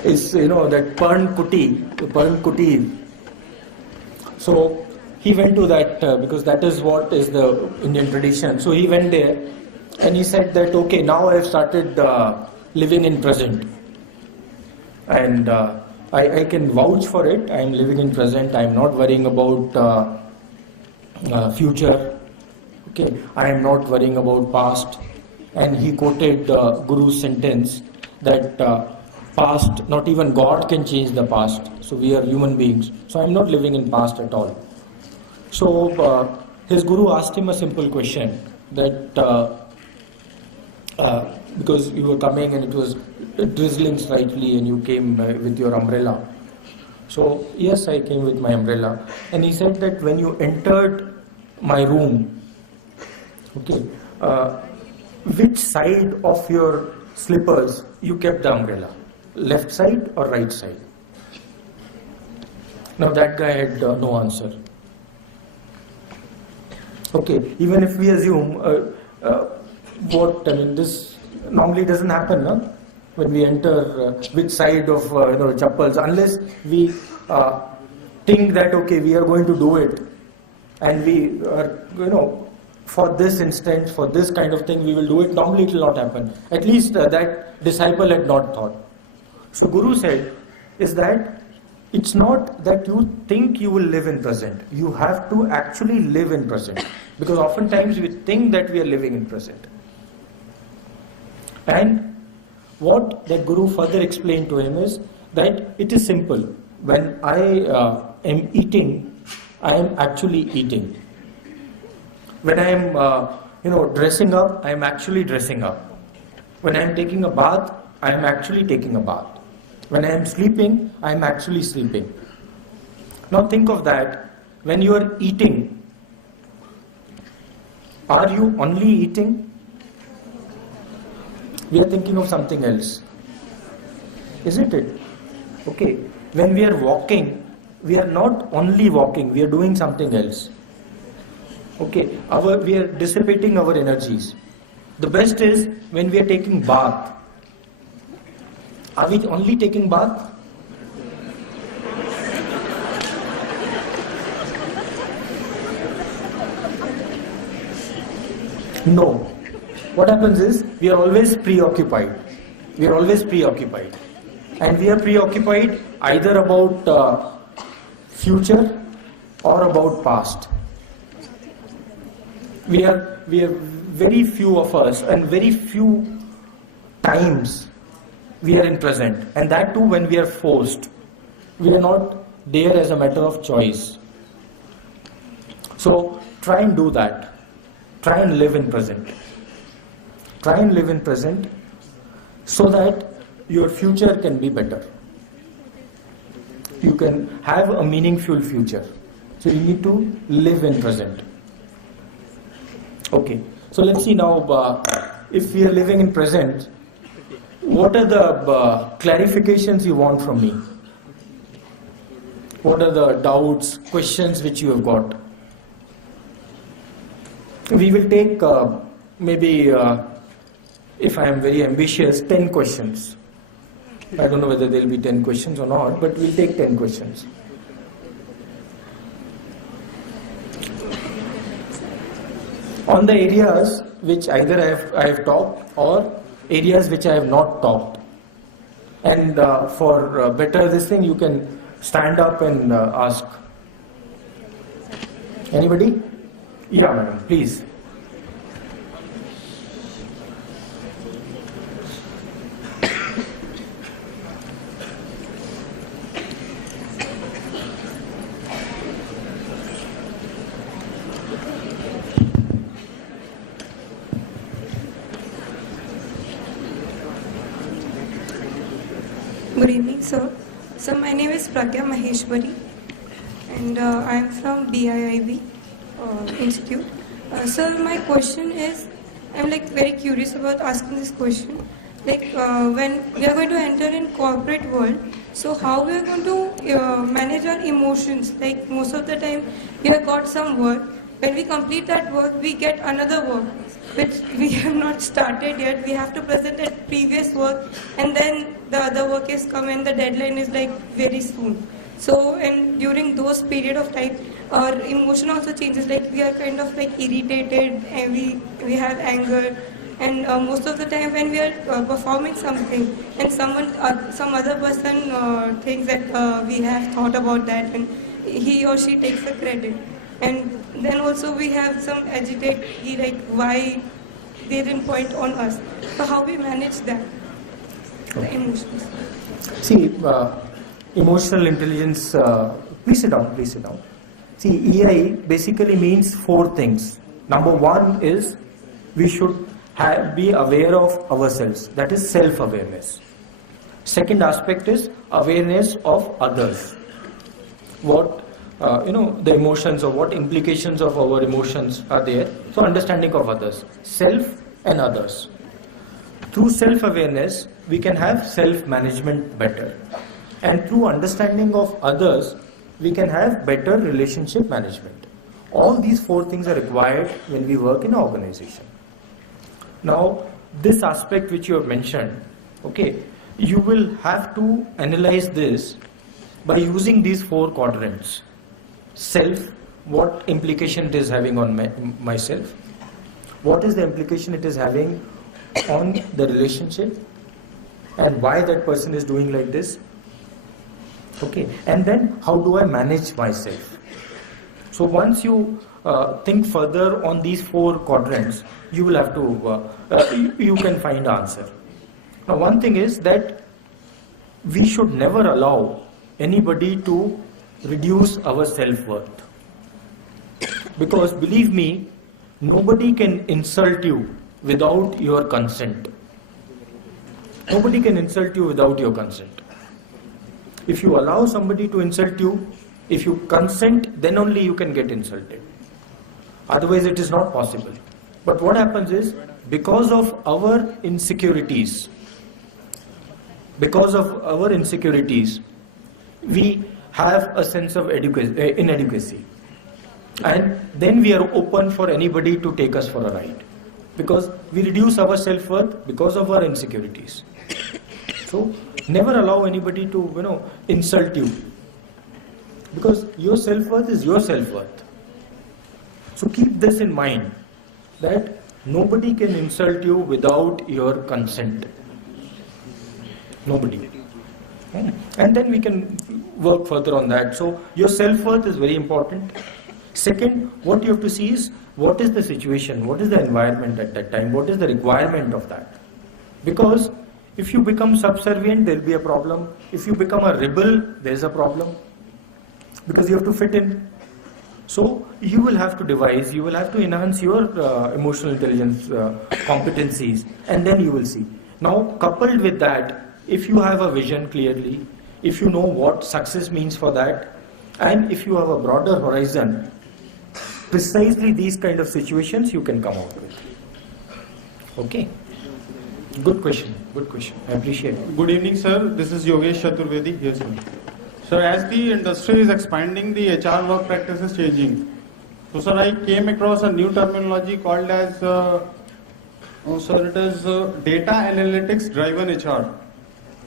is that burnt kuti. So he went to that because that is what is the Indian tradition. So he went there and he said that, okay, now I have started living in present, and I can vouch for it. I am living in present. I am not worrying about future. Okay, I am not worrying about past. And he quoted Guru's sentence that past, not even God can change the past. So we are human beings. So I am not living in past at all. So his Guru asked him a simple question that because you were coming and it was drizzling slightly and you came with your umbrella. So yes, I came with my umbrella. And he said that when you entered my room, okay, which side of your slippers you kept the umbrella? Left side or right side? Now that guy had no answer. Okay, even if we assume this normally doesn't happen, no? When we enter which side of chappals, unless we think that, okay, we are going to do it, and we are, for this instance, for this kind of thing, we will do it. Normally it will not happen. At least that disciple had not thought. So Guru said is that it's not that you think you will live in present. You have to actually live in present. Because oftentimes we think that we are living in present. And what that Guru further explained to him is that it is simple. When I am eating, I am actually eating. When I am dressing up, I am actually dressing up. When I am taking a bath, I am actually taking a bath. When I am sleeping, I am actually sleeping. Now think of that. When you are eating, are you only eating? We are thinking of something else. Isn't it? Okay. When we are walking, we are not only walking, we are doing something else. Okay. We are dissipating our energies. The best is when we are taking bath. Are we only taking bath? No. What happens is we are always preoccupied. We are always preoccupied. And we are preoccupied either about future or about past. We are very few of us and very few times we are in present, and that too when we are forced. We are not there as a matter of choice. So try and do that. Try and live in present. Try and live in present so that your future can be better. You can have a meaningful future. So you need to live in present. Okay. So let's see now, if we are living in present, what are the clarifications you want from me? What are the doubts, questions which you have got? We will take maybe, if I am very ambitious, 10 questions. I don't know whether there will be 10 questions or not, but we'll take 10 questions. On the areas which either I have talked or areas which I have not talked. And for better this thing, you can stand up and ask. Anybody? Yeah, madam, please. Good evening, sir. So my name is Pragya Maheshwari, and I am from BIIB Institute. Sir, my question is, I'm very curious about asking this question. When we are going to enter in corporate world, so how we are going to manage our emotions? Most of the time, we have got some work. When we complete that work, we get another work, which we have not started yet. We have to present that previous work, and then the other work is come and the deadline is very soon. So, and during those period of time, our emotion also changes. We are kind of irritated, and we have anger. And most of the time when we are performing something and some other person thinks that we have thought about that, and he or she takes the credit. And then also we have some agitate, why they didn't point on us. So how we manage that, the emotions? See, emotional intelligence, please sit down, please sit down. See, EI basically means 4 things. Number 1 is we should be aware of ourselves. That is self-awareness. Second aspect is awareness of others. What the emotions or what implications of our emotions are there. So understanding of others, self and others. Through self-awareness, we can have self-management better. And through understanding of others, we can have better relationship management. All these 4 things are required when we work in an organization. Now, this aspect which you have mentioned, okay, you will have to analyze this by using these 4 quadrants. Self, what implication it is having on myself, what is the implication it is having on the relationship, and why that person is doing like this. Okay, and then how do I manage myself? So once you think further on these 4 quadrants, you will have to, you can find answer. Now one thing is that we should never allow anybody to reduce our self-worth. Because believe me, nobody can insult you without your consent. Nobody can insult you without your consent. If you allow somebody to insult you, if you consent, then only you can get insulted. Otherwise it is not possible. But what happens is, because of our insecurities, we have a sense of inadequacy. And then we are open for anybody to take us for a ride. Because we reduce our self-worth because of our insecurities. So never allow anybody to, insult you. Because your self-worth is your self-worth. So keep this in mind, that nobody can insult you without your consent. Nobody. And then we can work further on that. So your self-worth is very important. Second, what you have to see is, what is the situation, what is the environment at that time, what is the requirement of that. Because if you become subservient, there will be a problem. If you become a rebel, there is a problem. Because you have to fit in. So you will have to devise, you will have to enhance your emotional intelligence competencies, and then you will see. Now, coupled with that, if you have a vision clearly, if you know what success means for that, and if you have a broader horizon, precisely these kind of situations you can come out with. Okay? Good question. I appreciate it. Good evening, sir. This is Yogesh Chaturvedi. Yes, sir. Sir, as the industry is expanding, the HR work practice is changing. So, sir, I came across a new terminology called as, it is data analytics driven HR.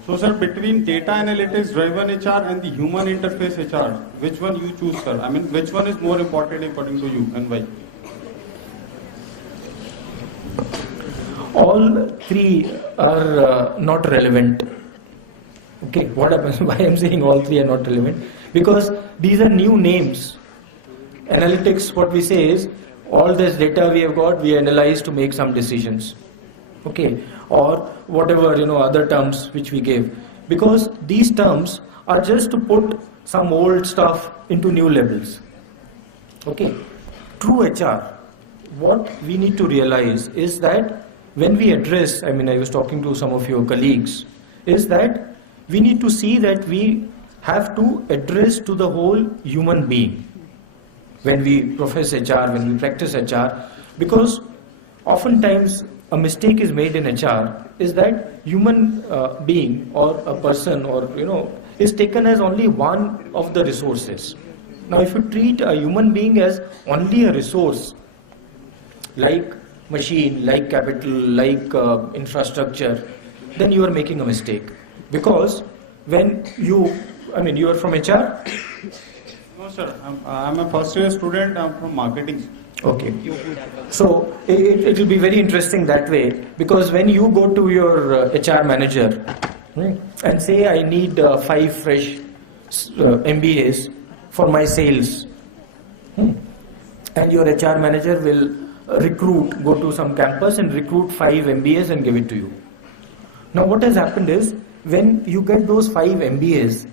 So, sir, between data analytics driven HR and the human interface HR, which one you choose, sir? I mean, which one is more important according to you, and why? All 3 are not relevant. Okay, what happens? Why I'm saying all 3 are not relevant? Because these are new names. Analytics, what we say is, all this data we have got, we analyze to make some decisions. Okay, or whatever, other terms which we gave. Because these terms are just to put some old stuff into new levels. Okay, true HR, what we need to realize is that when we address, I was talking to some of your colleagues, is that we need to see that we have to address to the whole human being when we profess HR, when we practice HR, because oftentimes a mistake is made in HR is that human being or a person or is taken as only one of the resources. Now if you treat a human being as only a resource, like machine, like capital, like infrastructure, then you are making a mistake. Because when you are from HR? No, sir. I'm a first year student. I'm from marketing. Okay. So it will be very interesting that way, because when you go to your HR manager and say, I need 5 fresh MBAs for my sales, and your HR manager will go to some campus and recruit 5 MBAs and give it to you. Now what has happened is, when you get those 5 MBAs,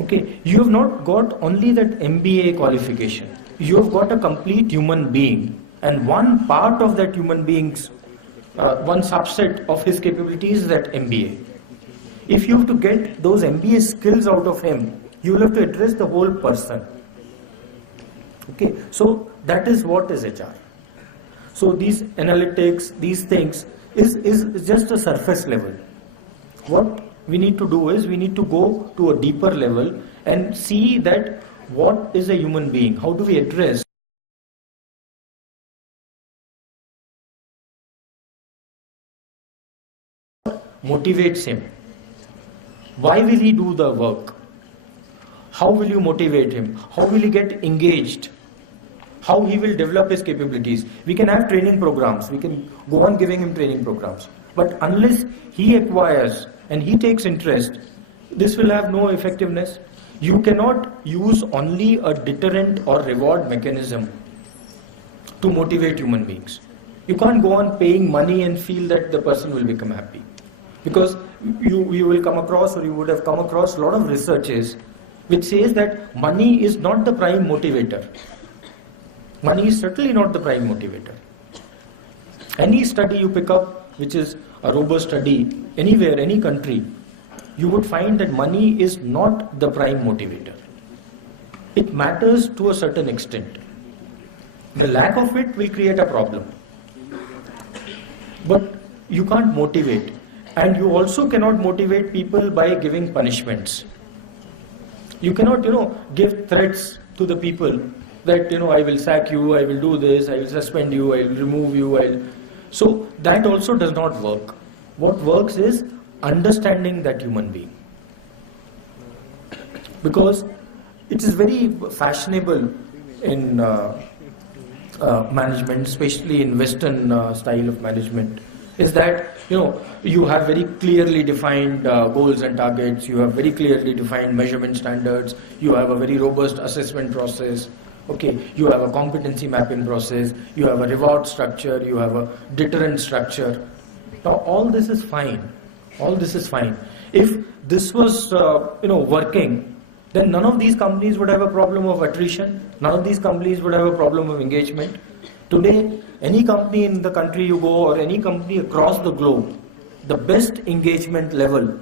okay, you have not got only that MBA qualification. You have got a complete human being, and one part of that human being's, one subset of his capabilities is that MBA. If you have to get those MBA skills out of him, you will have to address the whole person. Okay, so that is what is HR. So these analytics, these things is just a surface level. What we need to do is, we need to go to a deeper level and see that what is a human being, how do we address motivates him, why will he do the work, how will you motivate him, how will he get engaged, how he will develop his capabilities. We can have training programs, we can go on giving him training programs, But unless he acquires and he takes interest, this will have no effectiveness. You cannot use only a deterrent or reward mechanism to motivate human beings. You can't go on paying money and feel that the person will become happy. Because you will come across, or you would have come across, a lot of researches which says that money is not the prime motivator. Money is certainly not the prime motivator. Any study you pick up, which is a robust study, anywhere, any country, you would find that money is not the prime motivator. It matters to a certain extent. The lack of it will create a problem. But you can't motivate. And you also cannot motivate people by giving punishments. You cannot, give threats to the people that, I will sack you, I will do this, I will suspend you, I will remove you. So that also does not work. What works is understanding that human being. Because it is very fashionable in management, especially in Western style of management, is that you have very clearly defined goals and targets, you have very clearly defined measurement standards, you have a very robust assessment process, okay, you have a competency mapping process, you have a reward structure, you have a deterrent structure. Now all this is fine. All this is fine. If this was working, then none of these companies would have a problem of attrition, none of these companies would have a problem of engagement. Today, any company in the country you go, or any company across the globe, the best engagement level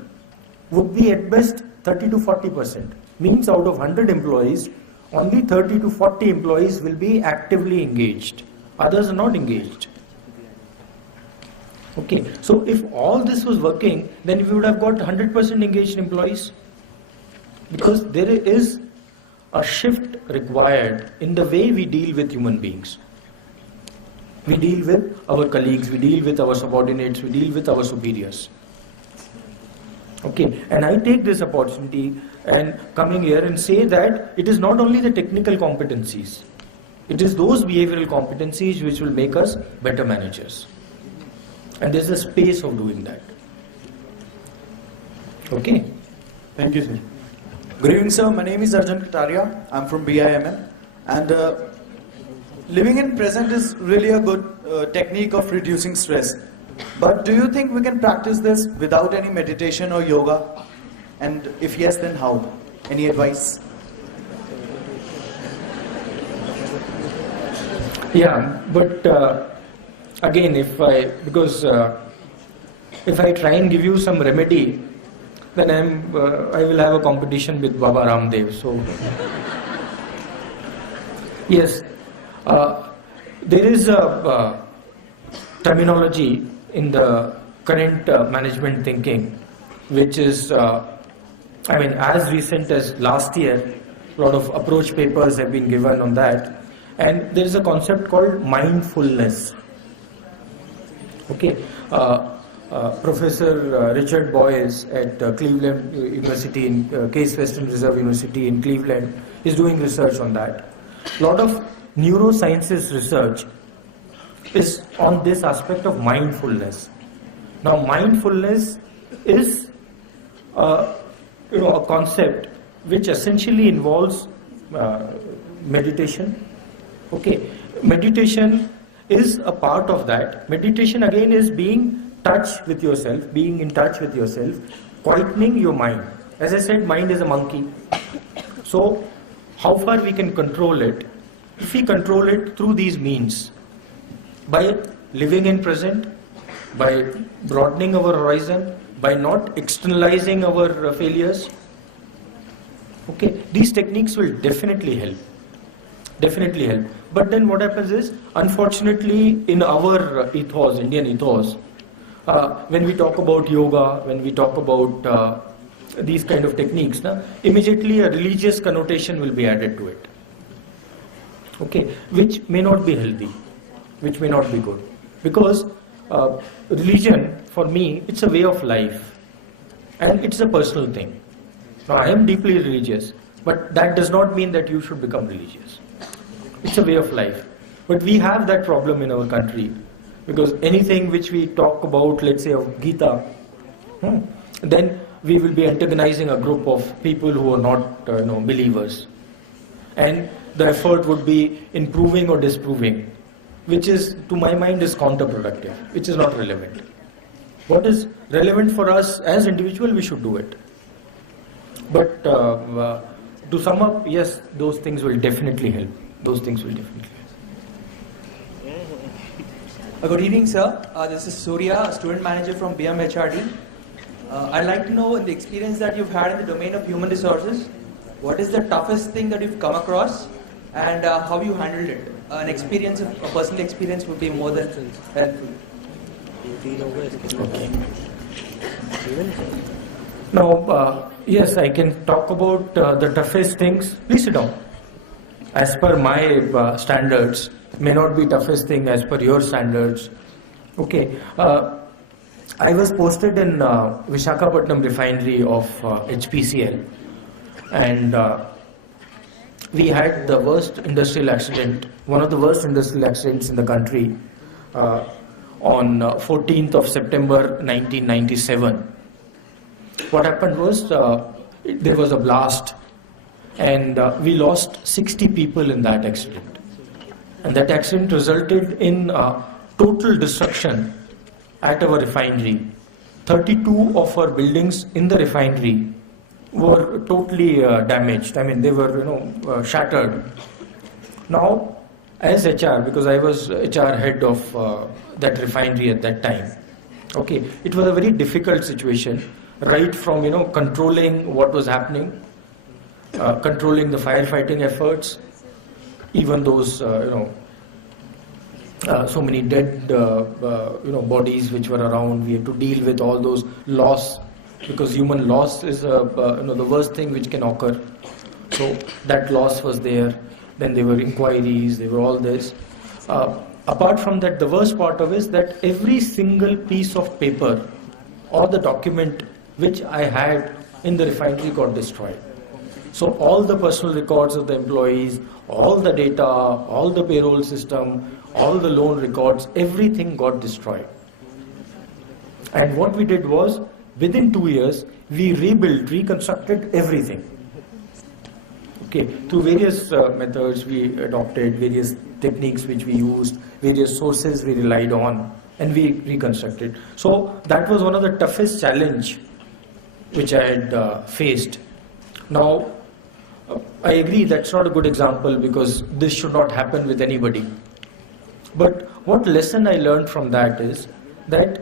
would be at best 30 to 40%. Means out of 100 employees, only 30 to 40 employees will be actively engaged. Others are not engaged. Okay, so if all this was working, then we would have got 100% engaged employees. Because there is a shift required in the way we deal with human beings. We deal with our colleagues, we deal with our subordinates, we deal with our superiors. Okay, and I take this opportunity and coming here and say that it is not only the technical competencies, it is those behavioral competencies which will make us better managers. And there's a space of doing that. Okay. Thank you, sir. Good evening, sir. My name is Arjun Kataria. I'm from BIMM. And living in present is really a good technique of reducing stress. But do you think we can practice this without any meditation or yoga? And if yes, then how? Any advice? Yeah, but again, if I try and give you some remedy, then I will have a competition with Baba Ramdev. So yes, there is a terminology in the current management thinking, which is, as recent as last year, a lot of approach papers have been given on that, and there is a concept called mindfulness. Okay, Professor Richard Boyce at Cleveland University, in Case Western Reserve University in Cleveland, is doing research on that. A lot of neurosciences research is on this aspect of mindfulness. Now, mindfulness is a concept which essentially involves meditation. Okay, meditation is a part of that. Meditation again is being in touch with yourself, quietening your mind. As I said, mind is a monkey. So, how far we can control it? If we control it through these means, by living in present, by broadening our horizon, by not externalizing our failures, okay, these techniques will definitely help. Definitely help. But then what happens is, unfortunately, in our ethos, Indian ethos, when we talk about yoga, when we talk about these kind of techniques, immediately a religious connotation will be added to it. Okay, which may not be healthy, which may not be good. Because religion, for me, it's a way of life. And it's a personal thing. Now, I am deeply religious, but that does not mean that you should become religious. It's a way of life. But we have that problem in our country, Because anything which we talk about, let's say of Gita, then we will be antagonizing a group of people who are not believers. And the effort would be in proving or disproving, which is, to my mind, is counterproductive, which is not relevant. What is relevant for us as individual, we should do it. But to sum up, yes, those things will definitely help. Those things will definitely help. Good evening, sir. This is Surya, a student manager from BMHRD. I'd like to know, in the experience that you've had in the domain of human resources, what is the toughest thing that you've come across and how you handled it? An experience, a personal experience would be more than helpful. Okay. Now, yes, I can talk about the toughest things. Please sit down. As per my standards, may not be toughest thing as per your standards. Okay. I was posted in Visakhapatnam refinery of HPCL, and we had the worst industrial accident, one of the worst industrial accidents in the country, on 14th of September 1997. What happened was, there was a blast, and we lost 60 people in that accident. And that accident resulted in total destruction at our refinery. 32 of our buildings in the refinery were totally damaged. I mean, they were, shattered. Now, as HR, because I was HR head of that refinery at that time, okay, it was a very difficult situation, right from, controlling what was happening, controlling the firefighting efforts, even those, so many dead, bodies which were around. We had to deal with all those loss, because human loss is, the worst thing which can occur. So that loss was there. Then there were inquiries, there were all this. Apart from that, the worst part of it is that every single piece of paper or the document which I had in the refinery got destroyed. So all the personal records of the employees, all the data, all the payroll system, all the loan records, everything got destroyed. And what we did was, within 2 years, we rebuilt, reconstructed everything. Okay, through various methods we adopted, various techniques which we used, various sources we relied on, and we reconstructed. So that was one of the toughest challenge which I had faced. Now, I agree that's not a good example, because this should not happen with anybody. But what lesson I learned from that is that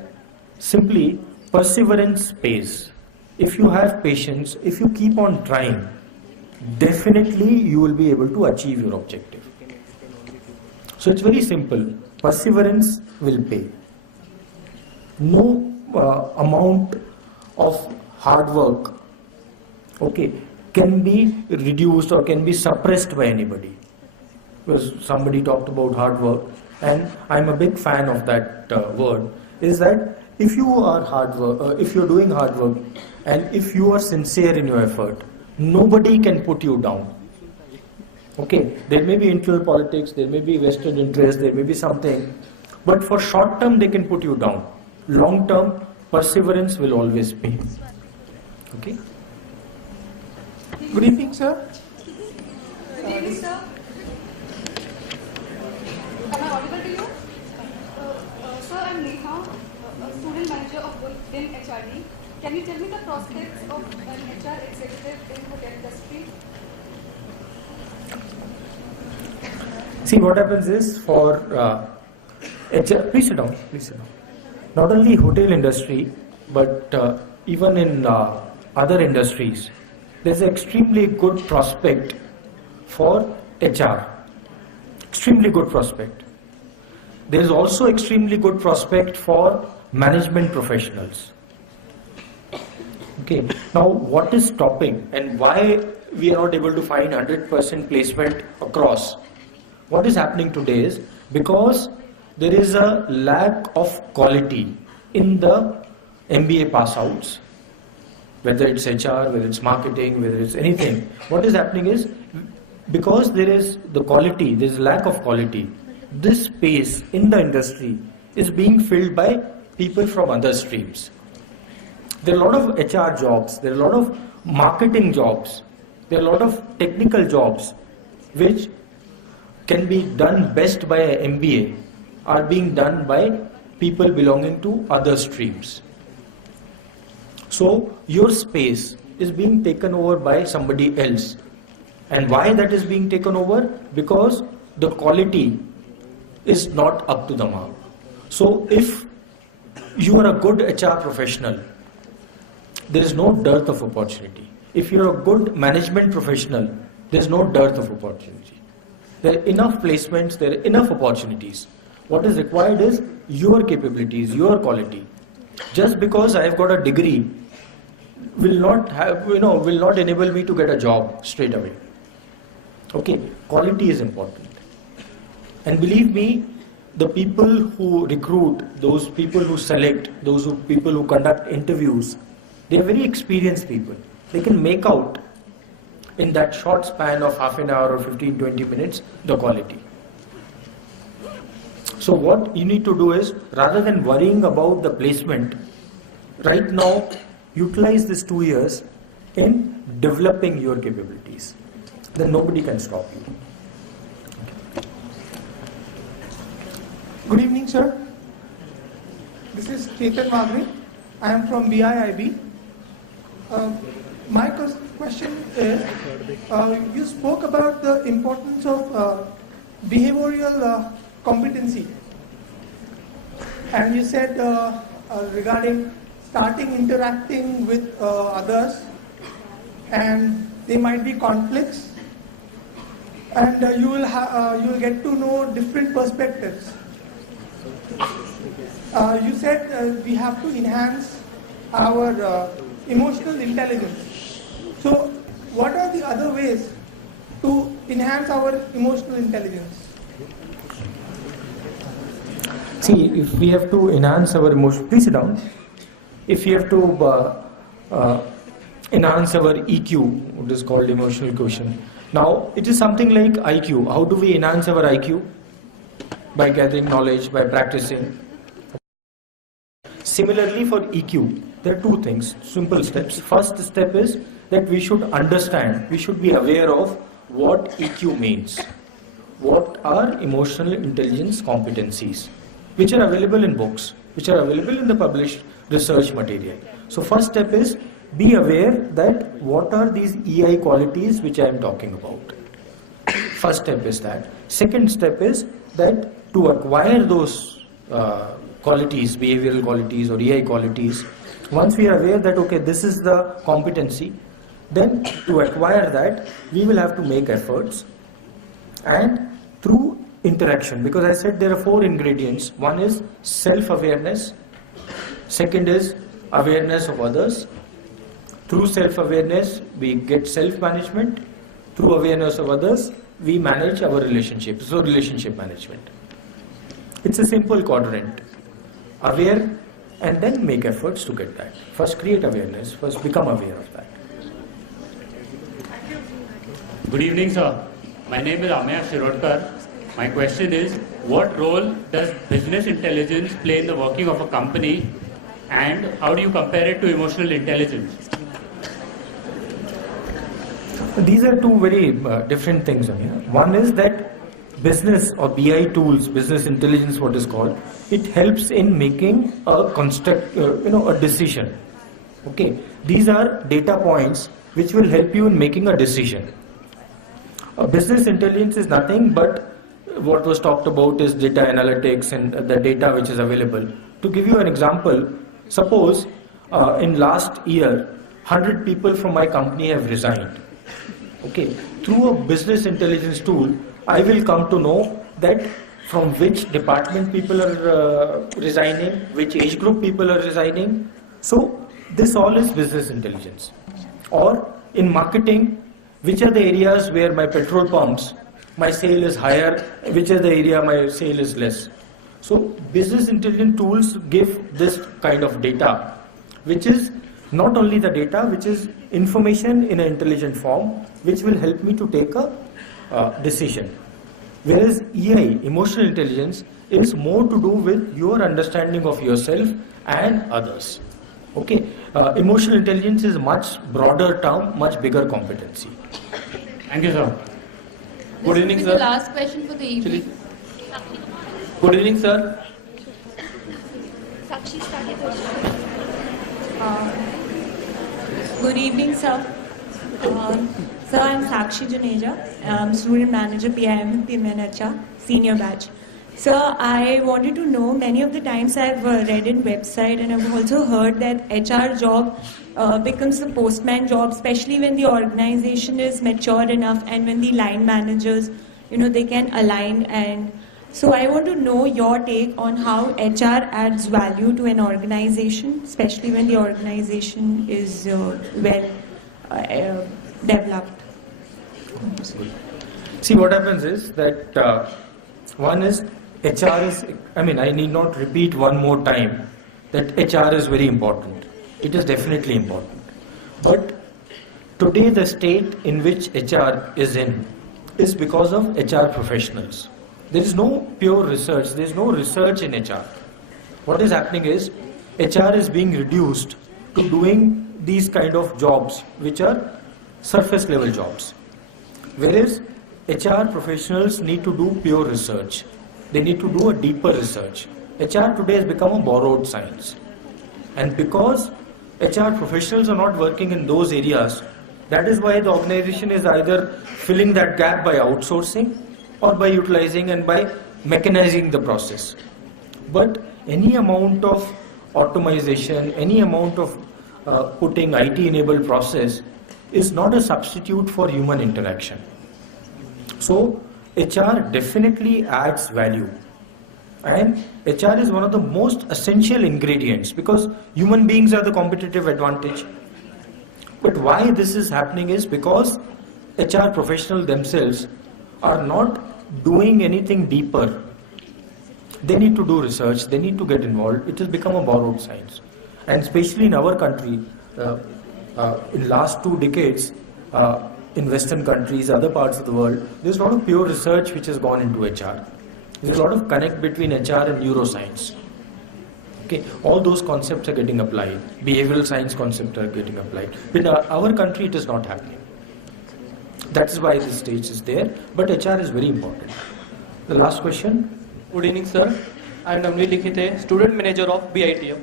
simply perseverance pays. If you have patience, if you keep on trying, definitely you will be able to achieve your objective. So it's very simple. Perseverance will pay. No amount of hard work, okay, can be reduced or can be suppressed by anybody. Because somebody talked about hard work, and I'm a big fan of that word, is that if you are if you're doing hard work, and if you are sincere in your effort, nobody can put you down. Okay, there may be internal politics, there may be vested interest, there may be something, but for short term they can put you down. Long term, perseverance will always pay. Okay. Good evening, sir. Good evening, sir. Am I audible to you? Sir, I'm Neha, a student manager of within HRD. Can you tell me the prospects of an HR executive in hotel industry? See, what happens is, for HR, please sit down, please sit down. Not only hotel industry, but even in other industries, there's an extremely good prospect for HR. Extremely good prospect. There is also extremely good prospect for management professionals. Okay. Now, what is stopping and why we are not able to find 100% placement across? What is happening today is because there is a lack of quality in the MBA pass outs, whether it's HR, whether it's marketing, whether it's anything. What is happening is, because there is the quality, there is lack of quality, this space in the industry is being filled by people from other streams. There are a lot of HR jobs, there are a lot of marketing jobs, there are a lot of technical jobs which can be done best by an MBA are being done by people belonging to other streams. So your space is being taken over by somebody else. And why that is being taken over? Because the quality is not up to the mark. So if you are a good HR professional, there is no dearth of opportunity. If you are a good management professional, there is no dearth of opportunity. There are enough placements, there are enough opportunities. What is required is your capabilities, your quality. Just because I have got a degree will not enable me to get a job straight away. Okay, quality is important. And believe me, the people who recruit, those people who select, people who conduct interviews, they are very experienced people. They can make out in that short span of half an hour or 15-20 minutes the quality. So what you need to do is, rather than worrying about the placement, right now utilize this 2 years in developing your capabilities. Then nobody can stop you. Good evening, sir. This is Ketan Magri. I am from BIIB. My question is, you spoke about the importance of behavioral competency. And you said regarding starting interacting with others, and there might be conflicts, and you will get to know different perspectives. You said we have to enhance our emotional intelligence. So, what are the other ways to enhance our emotional intelligence? See, if we have to enhance our emotion, please sit down. If we have to enhance our EQ, what is called emotional quotient. Now, it is something like IQ. How do we enhance our IQ? By gathering knowledge, by practicing. Similarly for EQ, there are two things, simple steps. First step is that we should understand, we should be aware of what EQ means. What are emotional intelligence competencies, which are available in books, which are available in the published research material. So first step is be aware that what are these EI qualities which I am talking about. First step is that. Second step is that to acquire those qualities, behavioral qualities or EI qualities, once we are aware that okay, this is the competency, then to acquire that we will have to make efforts, and through interaction, because I said there are 4 ingredients. One is self-awareness, second is awareness of others. Through self-awareness we get self-management, through awareness of others we manage our relationships, so relationship management. It's a simple quadrant. Aware and then make efforts to get that. First create awareness, first become aware of that. Good evening, sir. My name is Amaya Shirodkar. My question is, what role does business intelligence play in the working of a company, and how do you compare it to emotional intelligence? These are two very different things. One is that business or BI tools, business intelligence, what is called, it helps in making a a decision. Okay, these are data points which will help you in making a decision. Business intelligence is nothing but what was talked about is data analytics and the data which is available. To give you an example, suppose in last year 100 people from my company have resigned. Okay, through a business intelligence tool, I will come to know that from which department people are resigning, which age group people are resigning. So this all is business intelligence. Or in marketing, which are the areas where my petrol pumps, my sale is higher, which is the area my sale is less. So business intelligence tools give this kind of data, which is not only the data, which is information in an intelligent form, which will help me to take a decision. Whereas EI, emotional intelligence, is more to do with your understanding of yourself and others. Okay, emotional intelligence is a much broader term, much bigger competency. Thank you, sir. Good evening, This sir. is the last question for the evening. Good evening, sir. Good evening, sir. Sir, I'm Sakshi Juneja. I'm student manager, PIM, PMNHR, senior batch. Sir, I wanted to know, many of the times I've read in website and I've also heard that HR job becomes the postman job, especially when the organization is mature enough and when the line managers, they can align. And so I want to know your take on how HR adds value to an organization, especially when the organization is well developed. See, what happens is that one is HR is, I need not repeat one more time that HR is very important. It is definitely important. But today the state in which HR is in is because of HR professionals. There is no pure research, there is no research in HR. What is happening is HR is being reduced to doing these kind of jobs which are surface level jobs. Whereas HR professionals need to do pure research. They need to do a deeper research. HR today has become a borrowed science. And because HR professionals are not working in those areas, that is why the organization is either filling that gap by outsourcing or by utilizing and by mechanizing the process. But any amount of automation, any amount of putting IT-enabled process is not a substitute for human interaction. So HR definitely adds value, and HR is one of the most essential ingredients because human beings are the competitive advantage. But why this is happening is because HR professionals themselves are not doing anything deeper. They need to do research, they need to get involved. It has become a borrowed science. And especially in our country, in last 2 decades, in Western countries, other parts of the world, there's a lot of pure research which has gone into HR. There's a lot of connect between HR and neuroscience. Okay, all those concepts are getting applied. Behavioral science concepts are getting applied. In our country, it is not happening. That is why this stage is there. But HR is very important. The last question. Good evening, sir. I am Namli Likhite, student manager of BITM.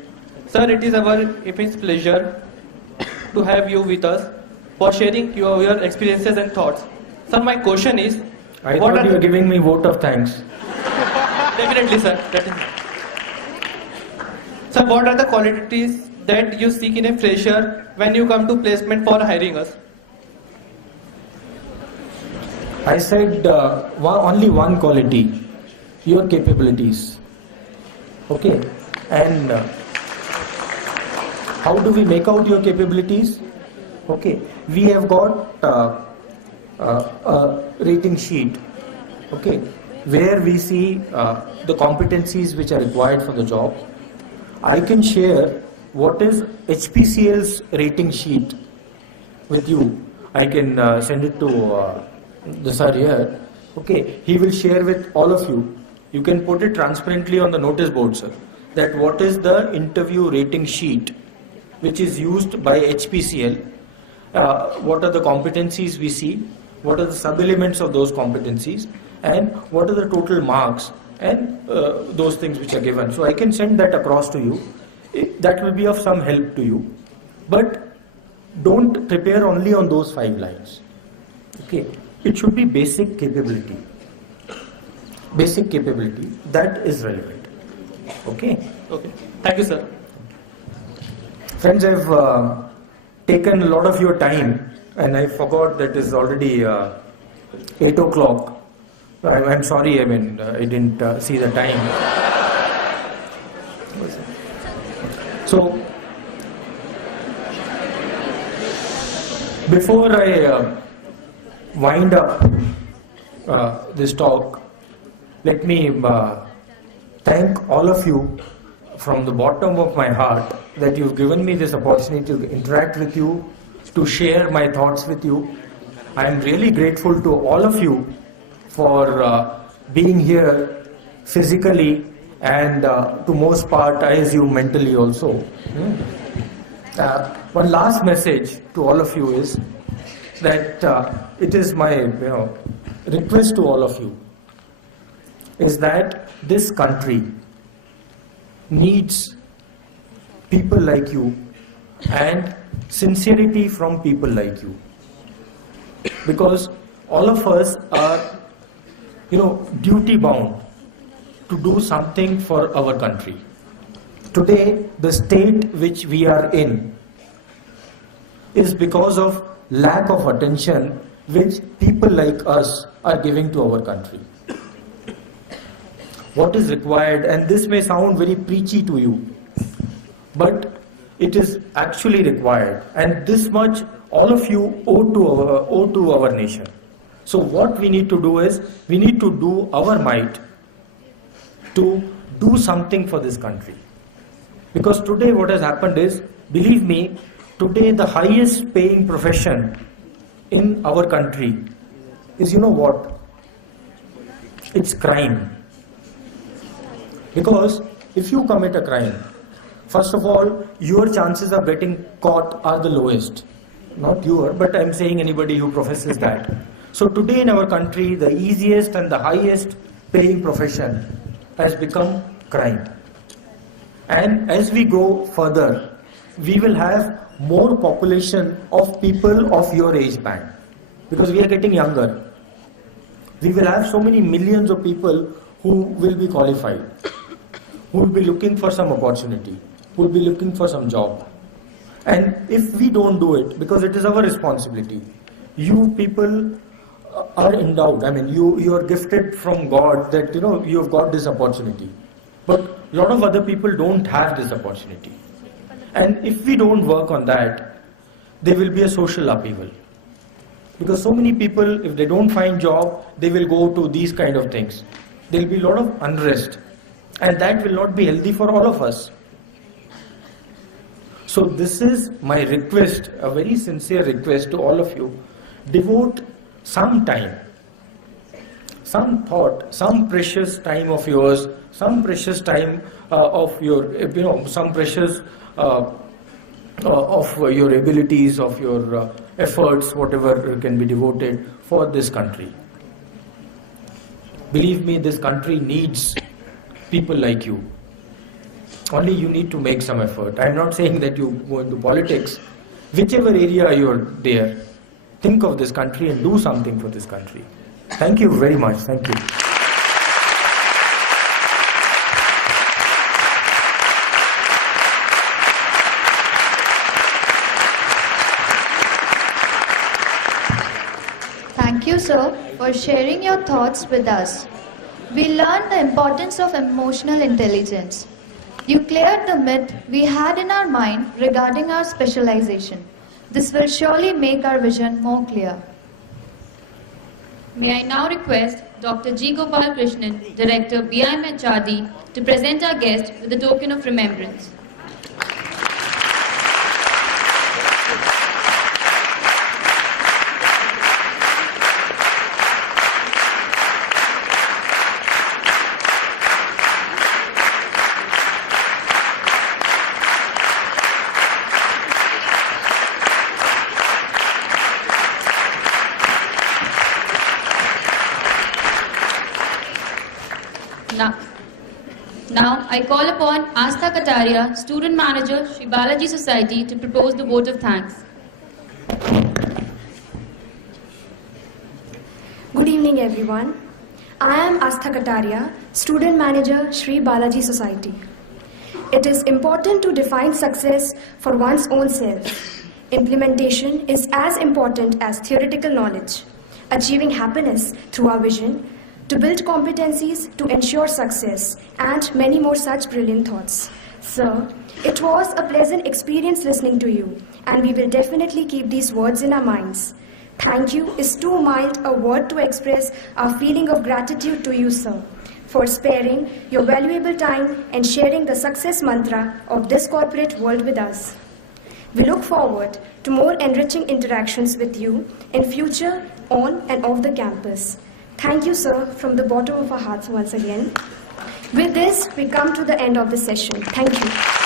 Sir, it is our immense pleasure to have you with us for sharing your experiences and thoughts. Sir, my question is... I thought you were giving me vote of thanks. Definitely, sir. Sir, what are the qualities that you seek in a fresher when you come to placement for hiring us? I said only one quality, your capabilities. Okay, and how do we make out your capabilities? Okay, we have got a rating sheet, okay, where we see the competencies which are required for the job. I can share what is HPCL's rating sheet with you. I can send it to the sir here. Okay, he will share with all of you. You can put it transparently on the notice board, sir, that what is the interview rating sheet which is used by HPCL. What are the competencies we see, what are the sub-elements of those competencies, and what are the total marks and those things which are given. So I can send that across to you. That will be of some help to you. But don't prepare only on those 5 lines. Okay, it should be basic capability. Basic capability, that is relevant. Okay? Okay. Thank you, sir. Friends, I've taken a lot of your time and I forgot that it's already 8 o'clock. I'm sorry, I didn't see the time. So, before I wind up this talk, let me thank all of you from the bottom of my heart that you've given me this opportunity to interact with you, to share my thoughts with you. I am really grateful to all of you for being here physically, and to most part, I assume mentally also. One last message to all of you is that it is my request to all of you is that this country needs people like you and sincerity from people like you, because all of us are duty bound to do something for our country. Today, the state which we are in is because of lack of attention which people like us are giving to our country. What is required, and this may sound very preachy to you, but it is actually required, and this much all of you owe to our nation. So what we need to do is, we need to do our might to do something for this country. Because today what has happened is, believe me, today the highest paying profession in our country is, what? It's crime. Because if you commit a crime, first of all, your chances of getting caught are the lowest. Not your, but I'm saying anybody who professes that. So today in our country, the easiest and the highest paying profession has become crime. And as we go further, we will have more population of people of your age band, because we are getting younger. We will have so many millions of people who will be qualified, who will be looking for some opportunity, who will be looking for some job. And if we don't do it, because it is our responsibility, you people are endowed, you are gifted from God that you have got this opportunity. But a lot of other people don't have this opportunity. And if we don't work on that, there will be a social upheaval. Because so many people, if they don't find job, they will go to these kind of things. There will be a lot of unrest. And that will not be healthy for all of us. So this is my request, a very sincere request to all of you. Devote some time, some thought, some precious time of yours, some precious time of your, some precious of your abilities, of your efforts, whatever can be devoted for this country. Believe me, this country needs people like you. Only you need to make some effort. I'm not saying that you go into politics. Whichever area you're there, think of this country and do something for this country. Thank you very much. Thank you. Thank you, sir, for sharing your thoughts with us. We learned the importance of emotional intelligence. You cleared the myth we had in our mind regarding our specialization. This will surely make our vision more clear. May I now request Dr. G. Gopal Krishnan, Director, BIM HRD, to present our guest with a token of remembrance. Now, I call upon Astha Kataria, Student Manager, Sri Balaji Society, to propose the vote of thanks. Good evening, everyone. I am Astha Kataria, Student Manager, Sri Balaji Society. It is important to define success for one's own self. Implementation is as important as theoretical knowledge. Achieving happiness through our vision, to build competencies to ensure success, and many more such brilliant thoughts. Sir, it was a pleasant experience listening to you, and we will definitely keep these words in our minds. Thank you is too mild a word to express our feeling of gratitude to you, sir, for sparing your valuable time and sharing the success mantra of this corporate world with us. We look forward to more enriching interactions with you in future on and off the campus. Thank you, sir, from the bottom of our hearts once again. With this, we come to the end of the session. Thank you.